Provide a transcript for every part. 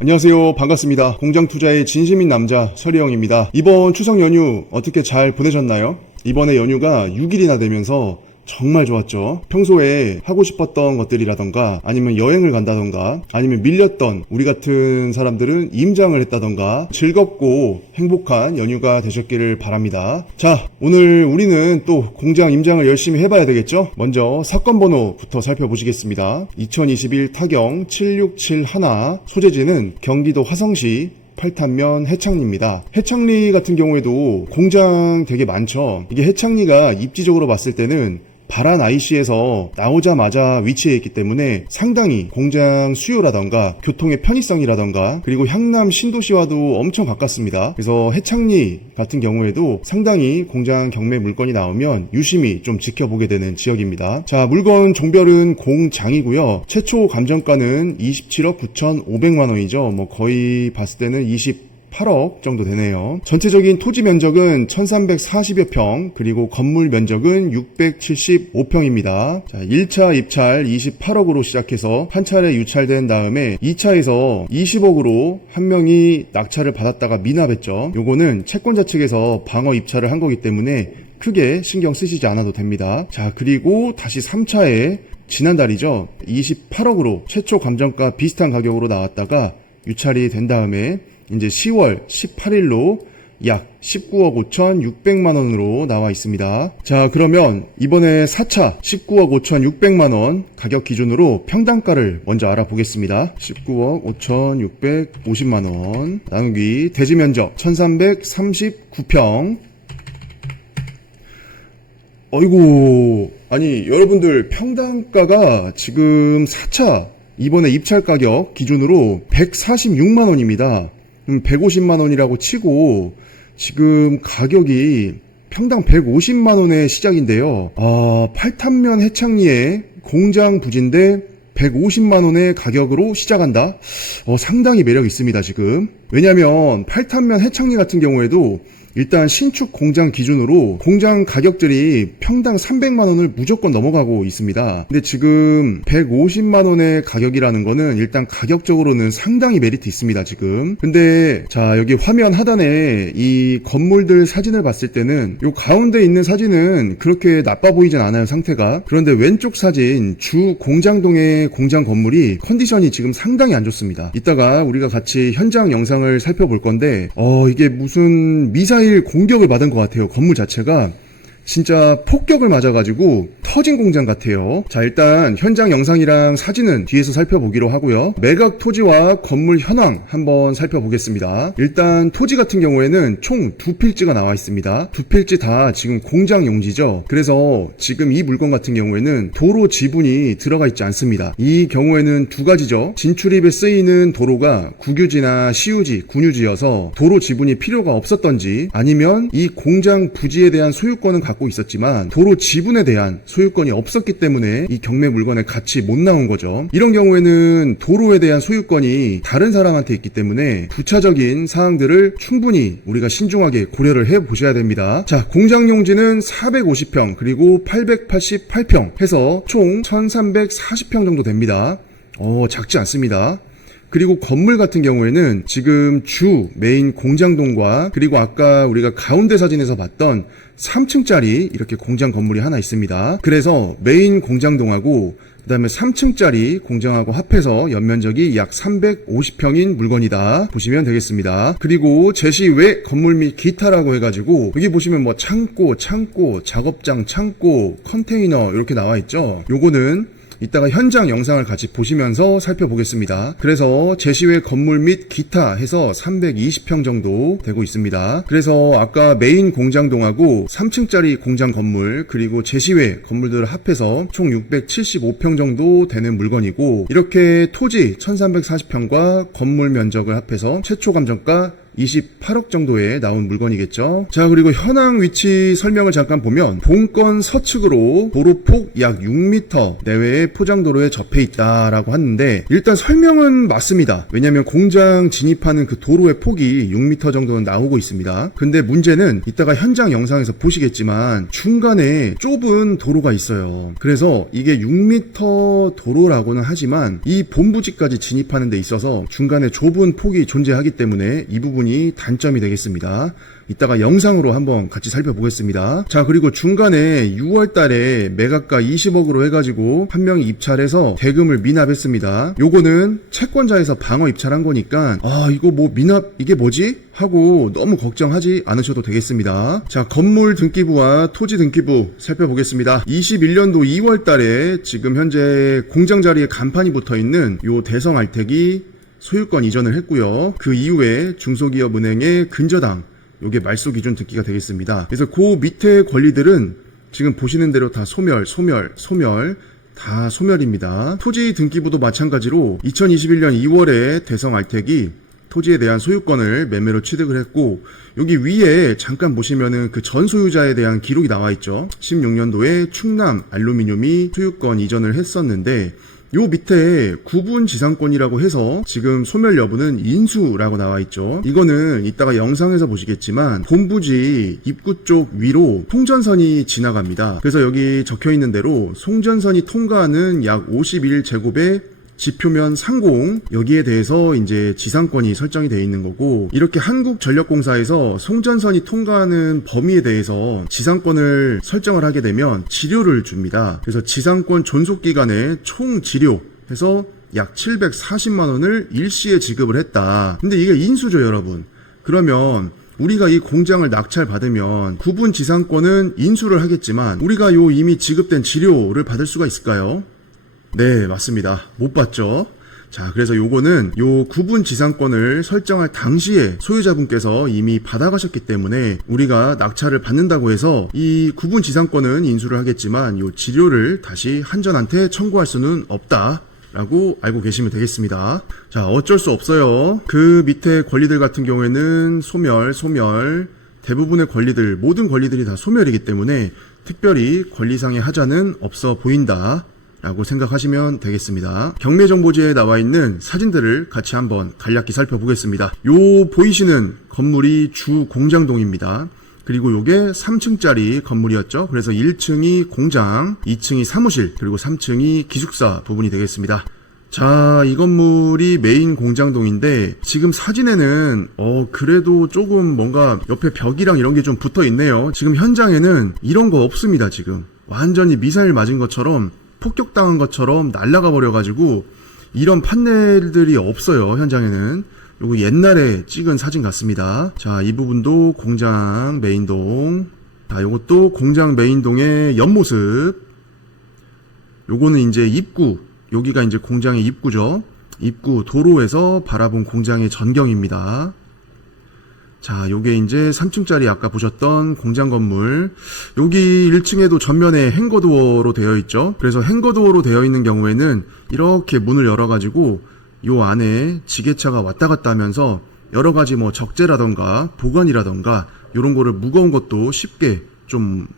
안녕하세요. 반갑습니다. 공장 투자의 진심인 남자 서리영입니다. 이번 추석 연휴 어떻게 잘 보내셨나요? 이번에 연휴가 6일이나 되면서 정말 좋았죠. 평소에 하고 싶었던 것들이라던가 아니면 여행을 간다던가 아니면 밀렸던 우리 같은 사람들은 임장을 했다던가 즐겁고 행복한 연휴가 되셨기를 바랍니다. 자, 오늘 우리는 또 공장 임장을 열심히 해봐야 되겠죠? 먼저 사건 번호부터 살펴보시겠습니다. 2021 타경 7671, 소재지는 경기도 화성시 팔탄면 해창리입니다. 해창리 같은 경우에도 공장 되게 많죠. 이게 해창리가 입지적으로 봤을 때는 바란 IC에서 나오자마자 위치해 있기 때문에 상당히 공장 수요라던가 교통의 편의성이라던가 그리고 향남 신도시와도 엄청 가깝습니다. 그래서 해창리 같은 경우에도 상당히 공장 경매 물건이 나오면 유심히 좀 지켜보게 되는 지역입니다. 자, 물건 종별은 공장이고요. 최초 감정가는 27억 9,500만 원이죠. 뭐 거의 봤을 때는 8억 정도 되네요. 전체적인 토지 면적은 1340여 평, 그리고 건물 면적은 675평입니다. 자, 1차 입찰 28억으로 시작해서 한 차례 유찰된 다음에 2차에서 20억으로 한 명이 낙찰을 받았다가 미납했죠. 요거는 채권자 측에서 방어 입찰을 한 거기 때문에 크게 신경 쓰시지 않아도 됩니다. 자, 그리고 다시 3차에 지난달이죠. 28억으로 최초 감정가 비슷한 가격으로 나왔다가 유찰이 된 다음에 이제 10월 18일로 약 19억 5,600만원으로 나와 있습니다. 자, 그러면 이번에 4차 19억 5,600만원 가격 기준으로 평당가를 먼저 알아보겠습니다. 19억 5,650만원 나누기 대지 면적 1339평. 어이구, 아니 여러분들 평당가가 지금 4차 이번에 입찰 가격 기준으로 146만원입니다. 150만원이라고 치고 지금 가격이 평당 150만원의 시작인데요. 팔탄면 해창리의 공장 부지인데 150만원의 가격으로 시작한다? 상당히 매력 있습니다, 지금. 왜냐면 팔탄면 해창리 같은 경우에도 일단 신축 공장 기준으로 공장 가격들이 평당 300만원을 무조건 넘어가고 있습니다. 근데 지금 150만원의 가격이라는 거는 일단 가격적으로는 상당히 메리트 있습니다, 지금. 근데 자, 여기 화면 하단에 이 건물들 사진을 봤을 때는 요 가운데 있는 사진은 그렇게 나빠 보이진 않아요, 상태가. 그런데 왼쪽 사진 주 공장동의 공장 건물이 컨디션이 지금 상당히 안 좋습니다. 이따가 우리가 같이 현장 영상을 살펴볼 건데 이게 무슨 미사일 공격을 받은 것 같아요. 건물 자체가 진짜 폭격을 맞아가지고 터진 공장 같아요. 자, 일단 현장 영상이랑 사진은 뒤에서 살펴보기로 하고요. 매각 토지와 건물 현황 한번 살펴보겠습니다. 일단 토지 같은 경우에는 총 2필지가 나와 있습니다. 2필지 다 지금 공장 용지죠. 그래서 지금 이 물건 같은 경우에는 도로 지분이 들어가 있지 않습니다. 이 경우에는 두 가지죠. 진출입에 쓰이는 도로가 국유지나 시유지, 군유지여서 도로 지분이 필요가 없었던지, 아니면 이 공장 부지에 대한 소유권은 갖고 있었지만 도로 지분에 대한 소유권이 없었기 때문에 이 경매 물건에 같이 못 나온 거죠. 이런 경우에는 도로에 대한 소유권이 다른 사람한테 있기 때문에 부차적인 사항들을 충분히 우리가 신중하게 고려를 해 보셔야 됩니다. 자, 공장 용지는 450평 그리고 888평 해서 총 1340평 정도 됩니다. 작지 않습니다. 그리고 건물 같은 경우에는 지금 주 메인 공장동과 그리고 아까 우리가 가운데 사진에서 봤던 3층짜리 이렇게 공장 건물이 하나 있습니다. 그래서 메인 공장동하고 그 다음에 3층짜리 공장하고 합해서 연면적이 약 350평인 물건이다 보시면 되겠습니다. 그리고 제시 외 건물 및 기타라고 해가지고 여기 보시면 뭐 창고, 작업장 창고, 컨테이너 이렇게 나와 있죠. 요거는 이따가 현장 영상을 같이 보시면서 살펴보겠습니다. 그래서 제시외 건물 및 기타 해서 320평 정도 되고 있습니다. 그래서 아까 메인 공장동하고 3층짜리 공장 건물 그리고 제시외 건물들을 합해서 총 675평 정도 되는 물건이고, 이렇게 토지 1340평과 건물 면적을 합해서 최초 감정가 28억 정도에 나온 물건이겠죠. 자, 그리고 현황 위치 설명을 잠깐 보면 본건 서측으로 도로폭 약 6m 내외의 포장도로에 접해 있다라고 하는데, 일단 설명은 맞습니다. 왜냐면 공장 진입하는 그 도로의 폭이 6m 정도는 나오고 있습니다. 근데 문제는 이따가 현장 영상에서 보시겠지만 중간에 좁은 도로가 있어요. 그래서 이게 6m 도로라고는 하지만 이 본부지까지 진입하는 데 있어서 중간에 좁은 폭이 존재하기 때문에 이 부분이 단점이 되겠습니다. 이따가 영상으로 한번 같이 살펴보겠습니다. 자, 그리고 중간에 6월 달에 매각가 20억으로 해가지고 한 명이 입찰해서 대금을 미납했습니다. 요거는 채권자에서 방어 입찰한 거니까 이거 뭐 미납 이게 뭐지? 하고 너무 걱정하지 않으셔도 되겠습니다. 자, 건물 등기부와 토지 등기부 살펴보겠습니다. 21년도 2월 달에 지금 현재 공장 자리에 간판이 붙어 있는 요 대성알텍이 소유권 이전을 했고요. 그 이후에 중소기업은행의 근저당 요게 말소 기준 등기가 되겠습니다. 그래서 그 밑에 권리들은 지금 보시는 대로 다 소멸 다 소멸입니다. 토지 등기부도 마찬가지로 2021년 2월에 대성알텍이 토지에 대한 소유권을 매매로 취득을 했고, 여기 위에 잠깐 보시면은 그 전 소유자에 대한 기록이 나와 있죠. 16년도에 충남 알루미늄이 소유권 이전을 했었는데, 요 밑에 구분 지상권이라고 해서 지금 소멸 여부는 인수라고 나와 있죠. 이거는 이따가 영상에서 보시겠지만 본부지 입구 쪽 위로 송전선이 지나갑니다. 그래서 여기 적혀 있는 대로 송전선이 통과하는 약 51제곱의 지표면 상공, 여기에 대해서 이제 지상권이 설정이 되어 있는 거고, 이렇게 한국전력공사에서 송전선이 통과하는 범위에 대해서 지상권을 설정을 하게 되면 지료를 줍니다. 그래서 지상권 존속기간에 총 지료 해서 약 740만 원을 일시에 지급을 했다. 근데 이게 인수죠, 여러분. 그러면 우리가 이 공장을 낙찰받으면 구분 지상권은 인수를 하겠지만 우리가 요 이미 지급된 지료를 받을 수가 있을까요? 네, 맞습니다. 못 받죠. 자, 그래서 요거는 요 구분 지상권을 설정할 당시에 소유자분께서 이미 받아가셨기 때문에 우리가 낙찰을 받는다고 해서 이 구분 지상권은 인수를 하겠지만 요 지료를 다시 한전한테 청구할 수는 없다 라고 알고 계시면 되겠습니다. 자, 어쩔 수 없어요. 그 밑에 권리들 같은 경우에는 소멸 대부분의 권리들, 모든 권리들이 다 소멸이기 때문에 특별히 권리상의 하자는 없어 보인다 라고 생각하시면 되겠습니다. 경매정보지에 나와 있는 사진들을 같이 한번 간략히 살펴보겠습니다. 요 보이시는 건물이 주 공장동입니다. 그리고 요게 3층짜리 건물이었죠. 그래서 1층이 공장, 2층이 사무실, 그리고 3층이 기숙사 부분이 되겠습니다. 자, 이 건물이 메인 공장동인데 지금 사진에는 그래도 조금 뭔가 옆에 벽이랑 이런 게 좀 붙어 있네요. 지금 현장에는 이런 거 없습니다. 지금 완전히 미사일 맞은 것처럼, 폭격당한 것처럼 날아가 버려가지고 이런 판넬들이 없어요. 현장에는. 요거 옛날에 찍은 사진 같습니다. 자, 이 부분도 공장 메인동. 자, 요것도 공장 메인동의 옆모습. 요거는 이제 입구, 여기가 이제 공장의 입구죠. 입구 도로에서 바라본 공장의 전경입니다. 자, 요게 이제 3층짜리 아까 보셨던 공장 건물. 여기 1층에도 전면에 행거도어로 되어 있죠. 그래서 행거도어로 되어 있는 경우에는 이렇게 문을 열어가지고 요 안에 지게차가 왔다 갔다 하면서 여러 가지 뭐 적재라던가 보관이라던가 요런 거를 무거운 것도 쉽게 좀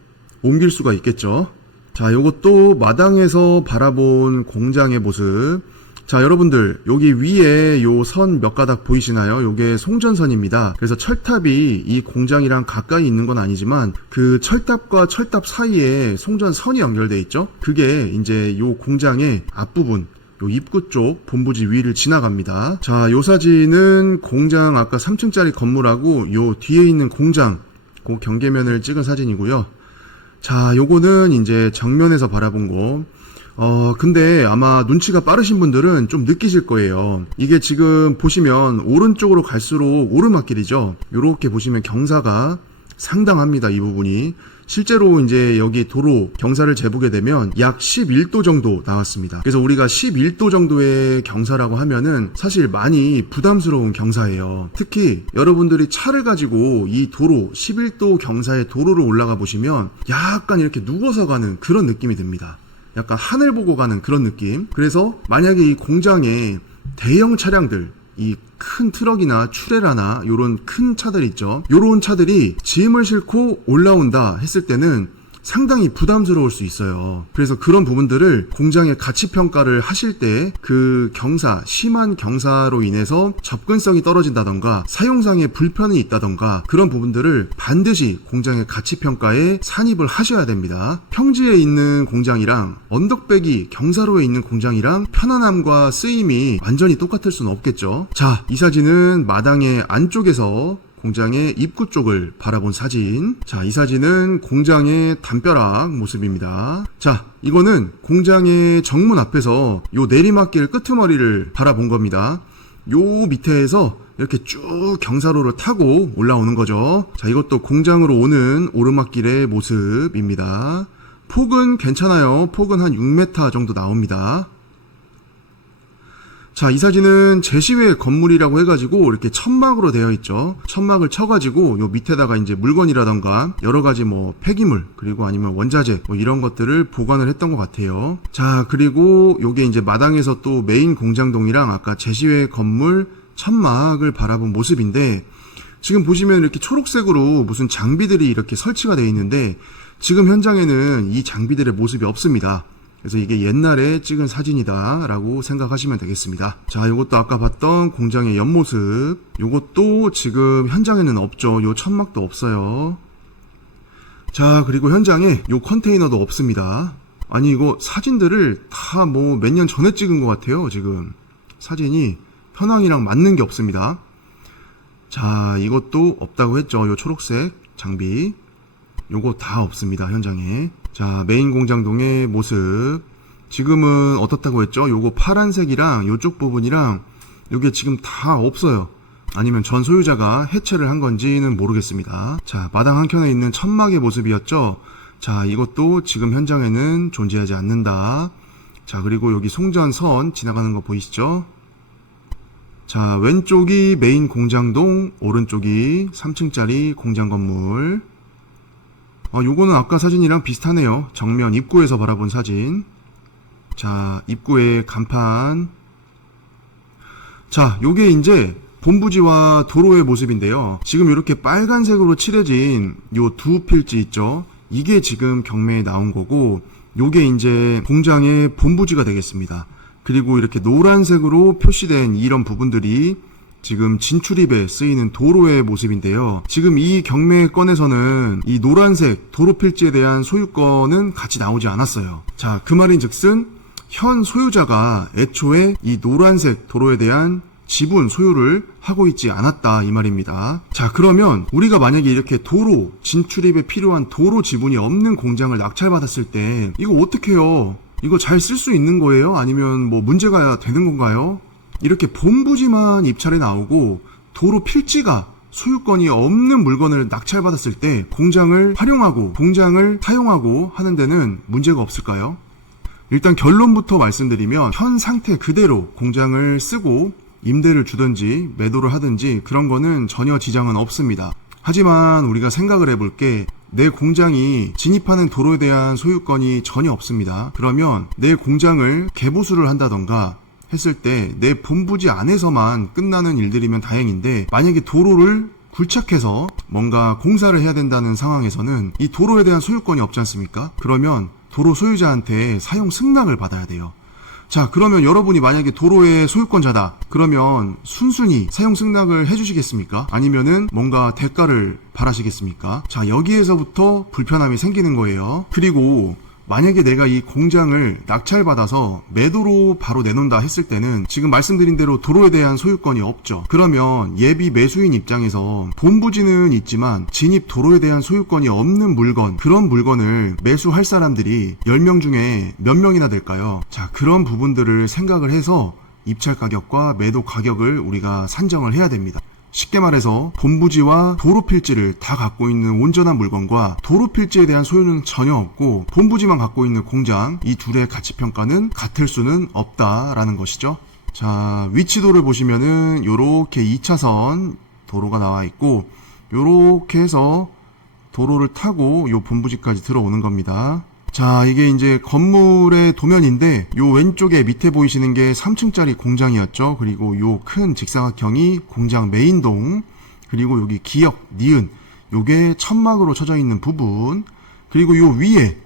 옮길 수가 있겠죠. 자, 요것도 마당에서 바라본 공장의 모습. 자, 여러분들 여기 위에 요 선 몇 가닥 보이시나요? 요게 송전선입니다. 그래서 철탑이 이 공장이랑 가까이 있는 건 아니지만 그 철탑과 철탑 사이에 송전선이 연결돼 있죠. 그게 이제 요 공장의 앞부분, 요 입구 쪽 본부지 위를 지나갑니다. 자, 요 사진은 공장 아까 3층짜리 건물하고 요 뒤에 있는 공장 그 경계면을 찍은 사진이고요. 자, 요거는 이제 정면에서 바라본 거. 근데 아마 눈치가 빠르신 분들은 좀 느끼실 거예요. 이게 지금 보시면 오른쪽으로 갈수록 오르막길이죠. 요렇게 보시면 경사가 상당합니다. 이 부분이. 실제로 이제 여기 도로 경사를 재보게 되면 약 11도 정도 나왔습니다. 그래서 우리가 11도 정도의 경사라고 하면은 사실 많이 부담스러운 경사예요. 특히 여러분들이 차를 가지고 이 도로 11도 경사의 도로를 올라가 보시면 약간 이렇게 누워서 가는 그런 느낌이 듭니다. 약간 하늘 보고 가는 그런 느낌. 그래서 만약에 이 공장에 대형 차량들, 이 큰 트럭이나 추레라나 요런 큰 차들 있죠. 요런 차들이 짐을 싣고 올라온다 했을 때는 상당히 부담스러울 수 있어요. 그래서 그런 부분들을 공장의 가치평가를 하실 때 그 경사, 심한 경사로 인해서 접근성이 떨어진다던가 사용상의 불편이 있다던가 그런 부분들을 반드시 공장의 가치평가에 산입을 하셔야 됩니다. 평지에 있는 공장이랑 언덕배기 경사로에 있는 공장이랑 편안함과 쓰임이 완전히 똑같을 수는 없겠죠. 자, 이 사진은 마당의 안쪽에서 공장의 입구 쪽을 바라본 사진. 자, 이 사진은 공장의 담벼락 모습입니다. 자, 이거는 공장의 정문 앞에서 요 내리막길 끄트머리를 바라본 겁니다. 요 밑에에서 이렇게 쭉 경사로를 타고 올라오는 거죠. 자, 이것도 공장으로 오는 오르막길의 모습입니다. 폭은 괜찮아요. 폭은 한 6m 정도 나옵니다. 자, 이 사진은 제시회 건물이라고 해가지고 이렇게 천막으로 되어 있죠. 천막을 쳐가지고 요 밑에다가 이제 물건이라던가 여러가지 뭐 폐기물 그리고 아니면 원자재 뭐 이런 것들을 보관을 했던 것 같아요. 자, 그리고 요게 이제 마당에서 또 메인 공장동이랑 아까 제시회 건물 천막을 바라본 모습인데, 지금 보시면 이렇게 초록색으로 무슨 장비들이 이렇게 설치가 되어 있는데 지금 현장에는 이 장비들의 모습이 없습니다. 그래서 이게 옛날에 찍은 사진이다 라고 생각하시면 되겠습니다. 자, 요것도 아까 봤던 공장의 옆모습, 요것도 지금 현장에는 없죠. 요 천막도 없어요. 자, 그리고 현장에 요 컨테이너도 없습니다. 아니, 이거 사진들을 다 뭐 몇 년 전에 찍은 것 같아요. 지금 사진이 현황이랑 맞는 게 없습니다. 자, 이것도 없다고 했죠. 요 초록색 장비 요거 다 없습니다. 현장에. 자, 메인 공장동의 모습 지금은 어떻다고 했죠? 요거 파란색이랑 요쪽 부분이랑 요게 지금 다 없어요. 아니면 전 소유자가 해체를 한 건지는 모르겠습니다. 자, 마당 한켠에 있는 천막의 모습이었죠. 자, 이것도 지금 현장에는 존재하지 않는다. 자, 그리고 여기 송전선 지나가는 거 보이시죠? 자, 왼쪽이 메인 공장동, 오른쪽이 3층짜리 공장 건물. 요거는 아까 사진이랑 비슷하네요. 정면 입구에서 바라본 사진. 자, 입구의 간판. 자, 요게 이제 본부지와 도로의 모습인데요. 지금 이렇게 빨간색으로 칠해진 요 두 필지 있죠. 이게 지금 경매에 나온 거고, 요게 이제 공장의 본부지가 되겠습니다. 그리고 이렇게 노란색으로 표시된 이런 부분들이 지금 진출입에 쓰이는 도로의 모습인데요. 지금 이 경매 건에서는 이 노란색 도로 필지에 대한 소유권은 같이 나오지 않았어요. 자, 그 말인즉슨 현 소유자가 애초에 이 노란색 도로에 대한 지분 소유를 하고 있지 않았다 이 말입니다. 자, 그러면 우리가 만약에 이렇게 도로 진출입에 필요한 도로 지분이 없는 공장을 낙찰받았을 때 이거 어떻게 해요? 이거 잘 쓸 수 있는 거예요? 아니면 뭐 문제가 되는 건가요? 이렇게 본부지만 입찰에 나오고 도로 필지가 소유권이 없는 물건을 낙찰받았을 때 공장을 활용하고 공장을 사용하고 하는 데는 문제가 없을까요? 일단 결론부터 말씀드리면 현 상태 그대로 공장을 쓰고 임대를 주든지 매도를 하든지 그런 거는 전혀 지장은 없습니다. 하지만 우리가 생각을 해볼 게 내 공장이 진입하는 도로에 대한 소유권이 전혀 없습니다. 그러면 내 공장을 개보수를 한다던가 했을 때 내 본부지 안에서만 끝나는 일들이면 다행인데, 만약에 도로를 굴착해서 뭔가 공사를 해야 된다는 상황에서는 이 도로에 대한 소유권이 없지 않습니까? 그러면 도로 소유자한테 사용 승낙을 받아야 돼요. 자, 그러면 여러분이 만약에 도로의 소유권자다 그러면 순순히 사용 승낙을 해주시겠습니까? 아니면은 뭔가 대가를 바라시겠습니까? 자, 여기에서부터 불편함이 생기는 거예요. 그리고 만약에 내가 이 공장을 낙찰받아서 매도로 바로 내놓는다 했을 때는 지금 말씀드린 대로 도로에 대한 소유권이 없죠. 그러면 예비 매수인 입장에서 본부지는 있지만 진입 도로에 대한 소유권이 없는 물건, 그런 물건을 매수할 사람들이 10명 중에 몇 명이나 될까요? 자, 그런 부분들을 생각을 해서 입찰 가격과 매도 가격을 우리가 산정을 해야 됩니다. 쉽게 말해서 본부지와 도로 필지를 다 갖고 있는 온전한 물건과 도로 필지에 대한 소유는 전혀 없고 본부지만 갖고 있는 공장, 이 둘의 가치평가는 같을 수는 없다라는 것이죠. 자, 위치도를 보시면은 요렇게 2차선 도로가 나와 있고 요렇게 해서 도로를 타고 요 본부지까지 들어오는 겁니다. 자, 이게 이제 건물의 도면인데 요 왼쪽에 밑에 보이시는 게 3층짜리 공장이었죠. 그리고 요 큰 직사각형이 공장 메인동, 그리고 여기 기역, 니은 요게 천막으로 쳐져 있는 부분, 그리고 요 위에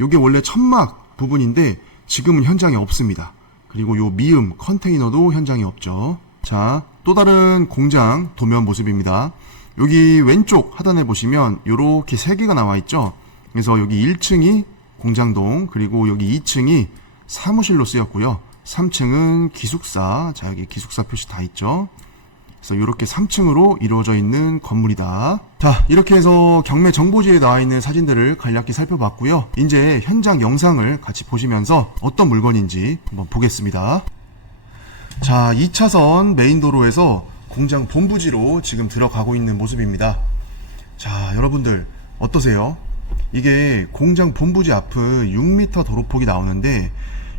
요게 원래 천막 부분인데 지금은 현장에 없습니다. 그리고 요 미음 컨테이너도 현장에 없죠. 자, 또 다른 공장 도면 모습입니다. 여기 왼쪽 하단에 보시면 요렇게 3개가 나와 있죠. 그래서 여기 1층이 공장동, 그리고 여기 2층이 사무실로 쓰였고요. 3층은 기숙사. 자, 여기 기숙사 표시 다 있죠. 그래서 이렇게 3층으로 이루어져 있는 건물이다. 자, 이렇게 해서 경매 정보지에 나와 있는 사진들을 간략히 살펴봤고요. 이제 현장 영상을 같이 보시면서 어떤 물건인지 한번 보겠습니다. 자, 2차선 메인도로에서 공장 본부지로 지금 들어가고 있는 모습입니다. 자, 여러분들 어떠세요? 이게 공장 본부지 앞은 6m 도로폭이 나오는데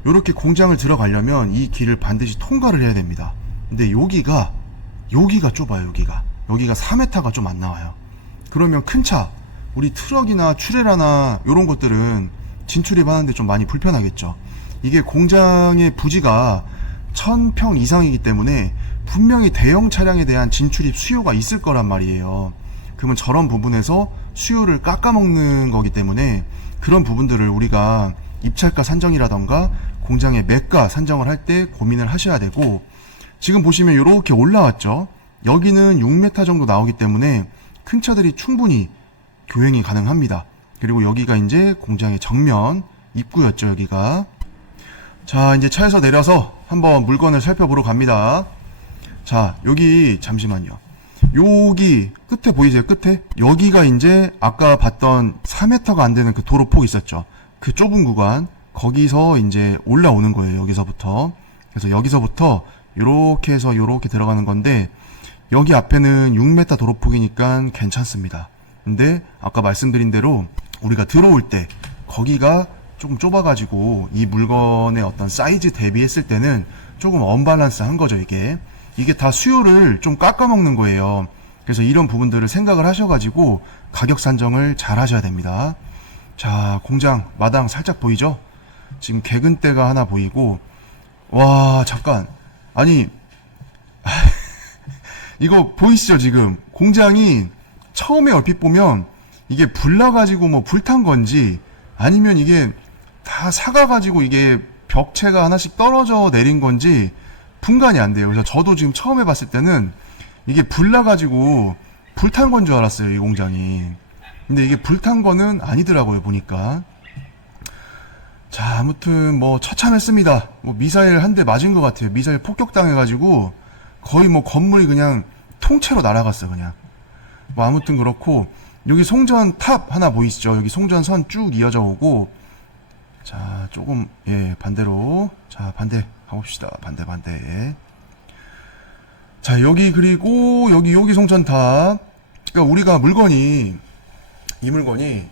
이렇게 공장을 들어가려면 이 길을 반드시 통과를 해야 됩니다. 근데 여기가 좁아요. 여기가 4m가 좀 안 나와요. 그러면 큰 차, 우리 트럭이나 트레라나 이런 것들은 진출입하는데 좀 많이 불편하겠죠. 이게 공장의 부지가 1000평 이상이기 때문에 분명히 대형 차량에 대한 진출입 수요가 있을 거란 말이에요. 그러면 저런 부분에서 수요를 깎아먹는 거기 때문에 그런 부분들을 우리가 입찰가 산정이라던가 공장의 매가 산정을 할 때 고민을 하셔야 되고, 지금 보시면 이렇게 올라왔죠. 여기는 6m 정도 나오기 때문에 큰 차들이 충분히 교행이 가능합니다. 그리고 여기가 이제 공장의 정면 입구였죠. 여기가. 자, 이제 차에서 내려서 한번 물건을 살펴보러 갑니다. 자, 여기 잠시만요. 여기 끝에 보이세요? 끝에? 여기가 이제 아까 봤던 4m가 안 되는 그 도로폭 있었죠. 그 좁은 구간, 거기서 이제 올라오는 거예요. 여기서부터. 그래서 여기서부터 요렇게 해서 요렇게 들어가는 건데, 여기 앞에는 6m 도로폭이니까 괜찮습니다. 근데 아까 말씀드린 대로 우리가 들어올 때 거기가 조금 좁아가지고 이 물건의 어떤 사이즈 대비했을 때는 조금 언밸런스 한 거죠. 이게 다 수요를 좀 깎아먹는 거예요. 그래서 이런 부분들을 생각을 하셔가지고 가격 산정을 잘 하셔야 됩니다. 자, 공장 마당 살짝 보이죠? 지금 개근대가 하나 보이고, 와, 잠깐, 아니 이거 보이시죠? 지금 공장이 처음에 얼핏 보면 이게 불나가지고 뭐 불탄 건지 아니면 이게 다 사가가지고 이게 벽체가 하나씩 떨어져 내린 건지 분간이 안 돼요. 그래서 저도 지금 처음에 봤을 때는 이게 불나가지고 불탄 건 줄 알았어요, 이 공장이. 근데 이게 불탄 거는 아니더라고요, 보니까. 자, 아무튼 뭐 처참했습니다. 뭐 미사일 한 대 맞은 것 같아요. 미사일 폭격당해가지고 거의 뭐 건물이 그냥 통째로 날아갔어요, 그냥. 뭐 아무튼 그렇고, 여기 송전 탑 하나 보이시죠? 여기 송전선 쭉 이어져 오고, 자, 조금, 예, 반대로. 자, 반대 가봅시다. 반대. 자, 여기, 그리고, 여기 송전탑. 그러니까 우리가 이 물건이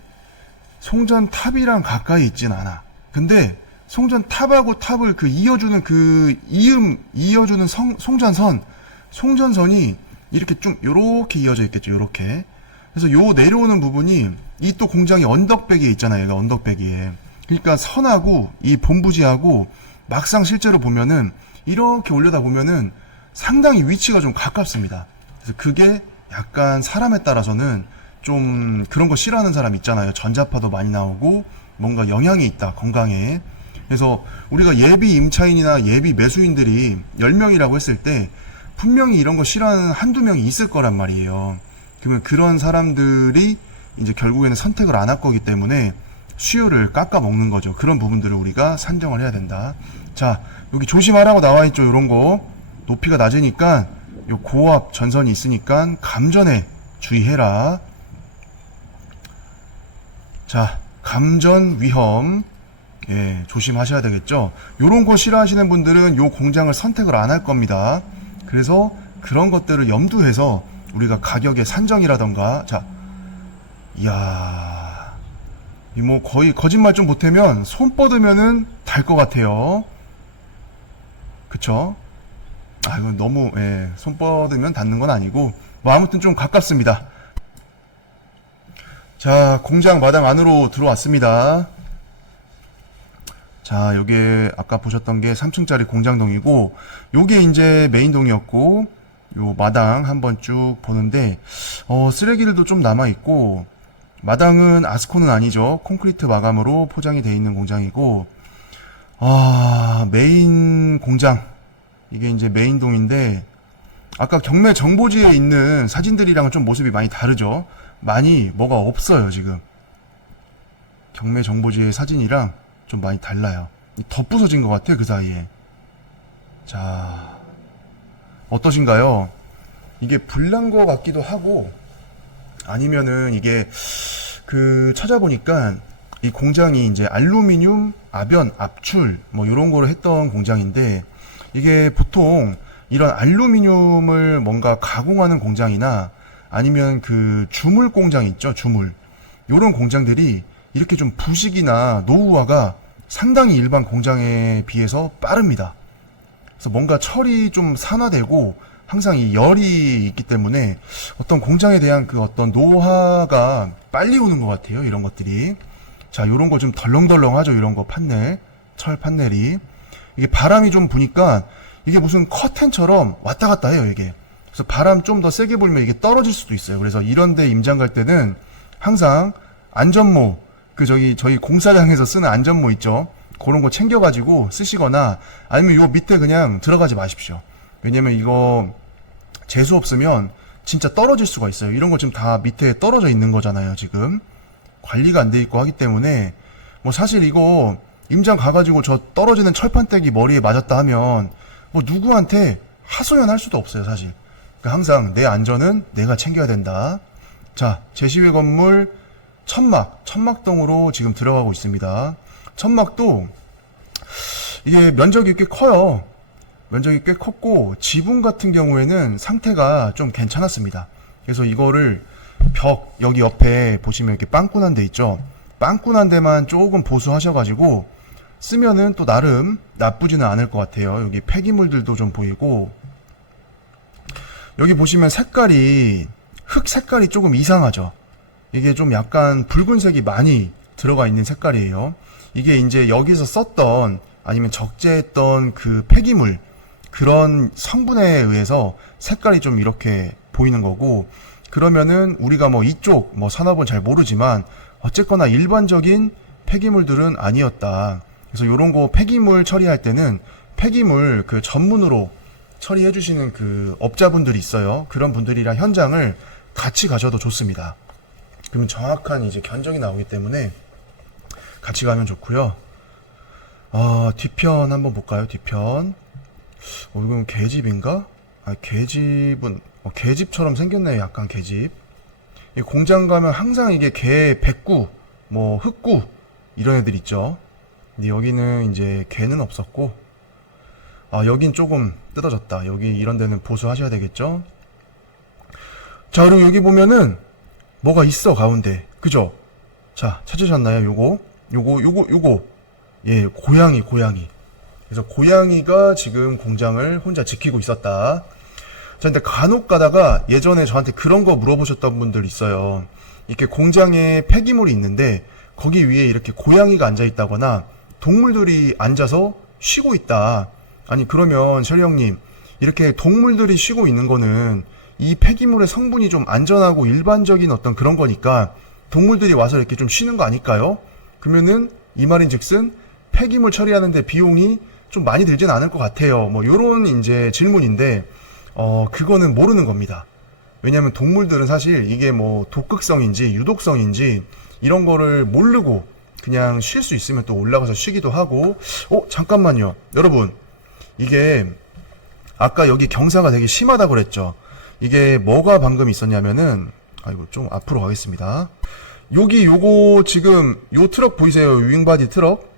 송전탑이랑 가까이 있진 않아. 근데, 송전탑하고 탑을 이어주는 송전선이 이렇게 좀, 요렇게 이어져 있겠죠, 요렇게. 그래서 요 내려오는 부분이, 이 또 공장이 언덕배기에 있잖아요, 얘가 언덕배기에. 그러니까 선하고 이 본부지하고 막상 실제로 보면은 이렇게 올려다 보면은 상당히 위치가 좀 가깝습니다. 그래서 그게 약간 사람에 따라서는 좀 그런 거 싫어하는 사람 있잖아요. 전자파도 많이 나오고 뭔가 영향이 있다, 건강에. 그래서 우리가 예비 임차인이나 예비 매수인들이 10명이라고 했을 때 분명히 이런 거 싫어하는 한두 명이 있을 거란 말이에요. 그러면 그런 사람들이 이제 결국에는 선택을 안 할 거기 때문에 수요를 깎아먹는 거죠. 그런 부분들을 우리가 산정을 해야 된다. 자, 여기 조심하라고 나와 있죠. 이런 거 높이가 낮으니까 요 고압 전선이 있으니까 감전에 주의해라. 자, 감전 위험, 예, 조심하셔야 되겠죠. 요런 거 싫어하시는 분들은 요 공장을 선택을 안 할 겁니다. 그래서 그런 것들을 염두해서 우리가 가격의 산정이라던가, 자, 이야, 뭐 거의 거짓말 좀 못하면 손 뻗으면은 달 것 같아요. 그쵸? 아, 이건 너무, 예, 손 뻗으면 닿는 건 아니고, 뭐 아무튼 좀 가깝습니다. 자, 공장 마당 안으로 들어왔습니다. 자, 요게 아까 보셨던 게 3층짜리 공장동이고, 요게 이제 메인동이었고, 요 마당 한번 쭉 보는데, 쓰레기들도 좀 남아있고, 마당은 아스코는 아니죠. 콘크리트 마감으로 포장이 되어 있는 공장이고, 메인 공장. 이게 이제 메인동인데, 아까 경매 정보지에 있는 사진들이랑은 좀 모습이 많이 다르죠. 많이 뭐가 없어요, 지금. 경매 정보지의 사진이랑 좀 많이 달라요. 더 부서진 것 같아, 그 사이에. 자, 어떠신가요? 이게 불난 것 같기도 하고, 아니면은 이게 찾아보니까 이 공장이 이제 알루미늄, 압연, 압출 뭐 이런 거를 했던 공장인데, 이게 보통 이런 알루미늄을 뭔가 가공하는 공장이나 아니면 주물 공장 있죠, 주물. 요런 공장들이 이렇게 좀 부식이나 노후화가 상당히 일반 공장에 비해서 빠릅니다. 그래서 뭔가 철이 좀 산화되고 항상 이 열이 있기 때문에 어떤 공장에 대한 어떤 노화가 빨리 오는 것 같아요, 이런 것들이. 자, 요런 거 좀 덜렁덜렁하죠, 이런 거 판넬, 철 판넬이. 이게 바람이 좀 부니까 이게 무슨 커튼처럼 왔다 갔다 해요, 이게. 그래서 바람 좀 더 세게 불면 이게 떨어질 수도 있어요. 그래서 이런데 임장 갈 때는 항상 안전모, 저희 공사장에서 쓰는 안전모 있죠? 그런 거 챙겨가지고 쓰시거나, 아니면 요 밑에 그냥 들어가지 마십시오. 왜냐면 이거 재수 없으면 진짜 떨어질 수가 있어요. 이런 거 지금 다 밑에 떨어져 있는 거잖아요, 지금. 관리가 안 돼 있고 하기 때문에, 뭐 사실 이거 임장 가가지고 저 떨어지는 철판떼기 머리에 맞았다 하면 뭐 누구한테 하소연할 수도 없어요, 사실. 그러니까 항상 내 안전은 내가 챙겨야 된다. 자, 제시회 건물 천막동으로 지금 들어가고 있습니다. 천막도 이게 면적이 꽤 커요. 면적이 꽤 컸고, 지붕 같은 경우에는 상태가 좀 괜찮았습니다. 그래서 이거를 여기 옆에 보시면 이렇게 빵꾸난 데 있죠. 빵꾸난 데만 조금 보수하셔가지고 쓰면은 또 나름 나쁘지는 않을 것 같아요. 여기 폐기물들도 좀 보이고, 여기 보시면 흙 색깔이 조금 이상하죠. 이게 좀 약간 붉은색이 많이 들어가 있는 색깔이에요. 이게 이제 여기서 썼던 아니면 적재했던 폐기물, 그런 성분에 의해서 색깔이 좀 이렇게 보이는 거고, 그러면은 우리가 이쪽 산업은 잘 모르지만 어쨌거나 일반적인 폐기물들은 아니었다. 그래서 요런 거 폐기물 처리할 때는 폐기물 전문으로 처리해 주시는 업자분들이 있어요. 그런 분들이랑 현장을 같이 가셔도 좋습니다. 그러면 정확한 이제 견적이 나오기 때문에 같이 가면 좋고요. 뒤편 한번 볼까요? 뒤편. 이건 계집인가? 계집은 계집처럼 생겼네요. 약간 계집. 이 공장 가면 항상 이게 백구, 흑구 이런 애들 있죠. 근데 여기는 이제 개는 없었고, 여긴 조금 뜯어졌다. 여기 이런 데는 보수하셔야 되겠죠. 자, 그리고 여기 보면은 뭐가 있어, 가운데. 그죠? 자, 찾으셨나요? 요거. 예, 고양이. 그래서 고양이가 지금 공장을 혼자 지키고 있었다. 자, 근데 간혹 가다가 예전에 저한테 그런 거 물어보셨던 분들 있어요. 이렇게 공장에 폐기물이 있는데 거기 위에 이렇게 고양이가 앉아 있다거나 동물들이 앉아서 쉬고 있다. 아니, 그러면 셔리 형님, 이렇게 동물들이 쉬고 있는 거는 이 폐기물의 성분이 좀 안전하고 일반적인 어떤 그런 거니까 동물들이 와서 이렇게 좀 쉬는 거 아닐까요? 그러면은 이 말인즉슨 폐기물 처리하는데 비용이 좀 많이 들진 않을 것 같아요. 요런 이제 질문인데, 그거는 모르는 겁니다. 왜냐면 동물들은 사실 이게 독극성인지 유독성인지 이런 거를 모르고 그냥 쉴 수 있으면 또 올라가서 쉬기도 하고. 잠깐만요. 여러분, 이게 아까 여기 경사가 되게 심하다고 그랬죠. 이게 뭐가 방금 있었냐면은, 이거 좀 앞으로 가겠습니다. 요거 지금 요 트럭 보이세요? 윙바디 트럭?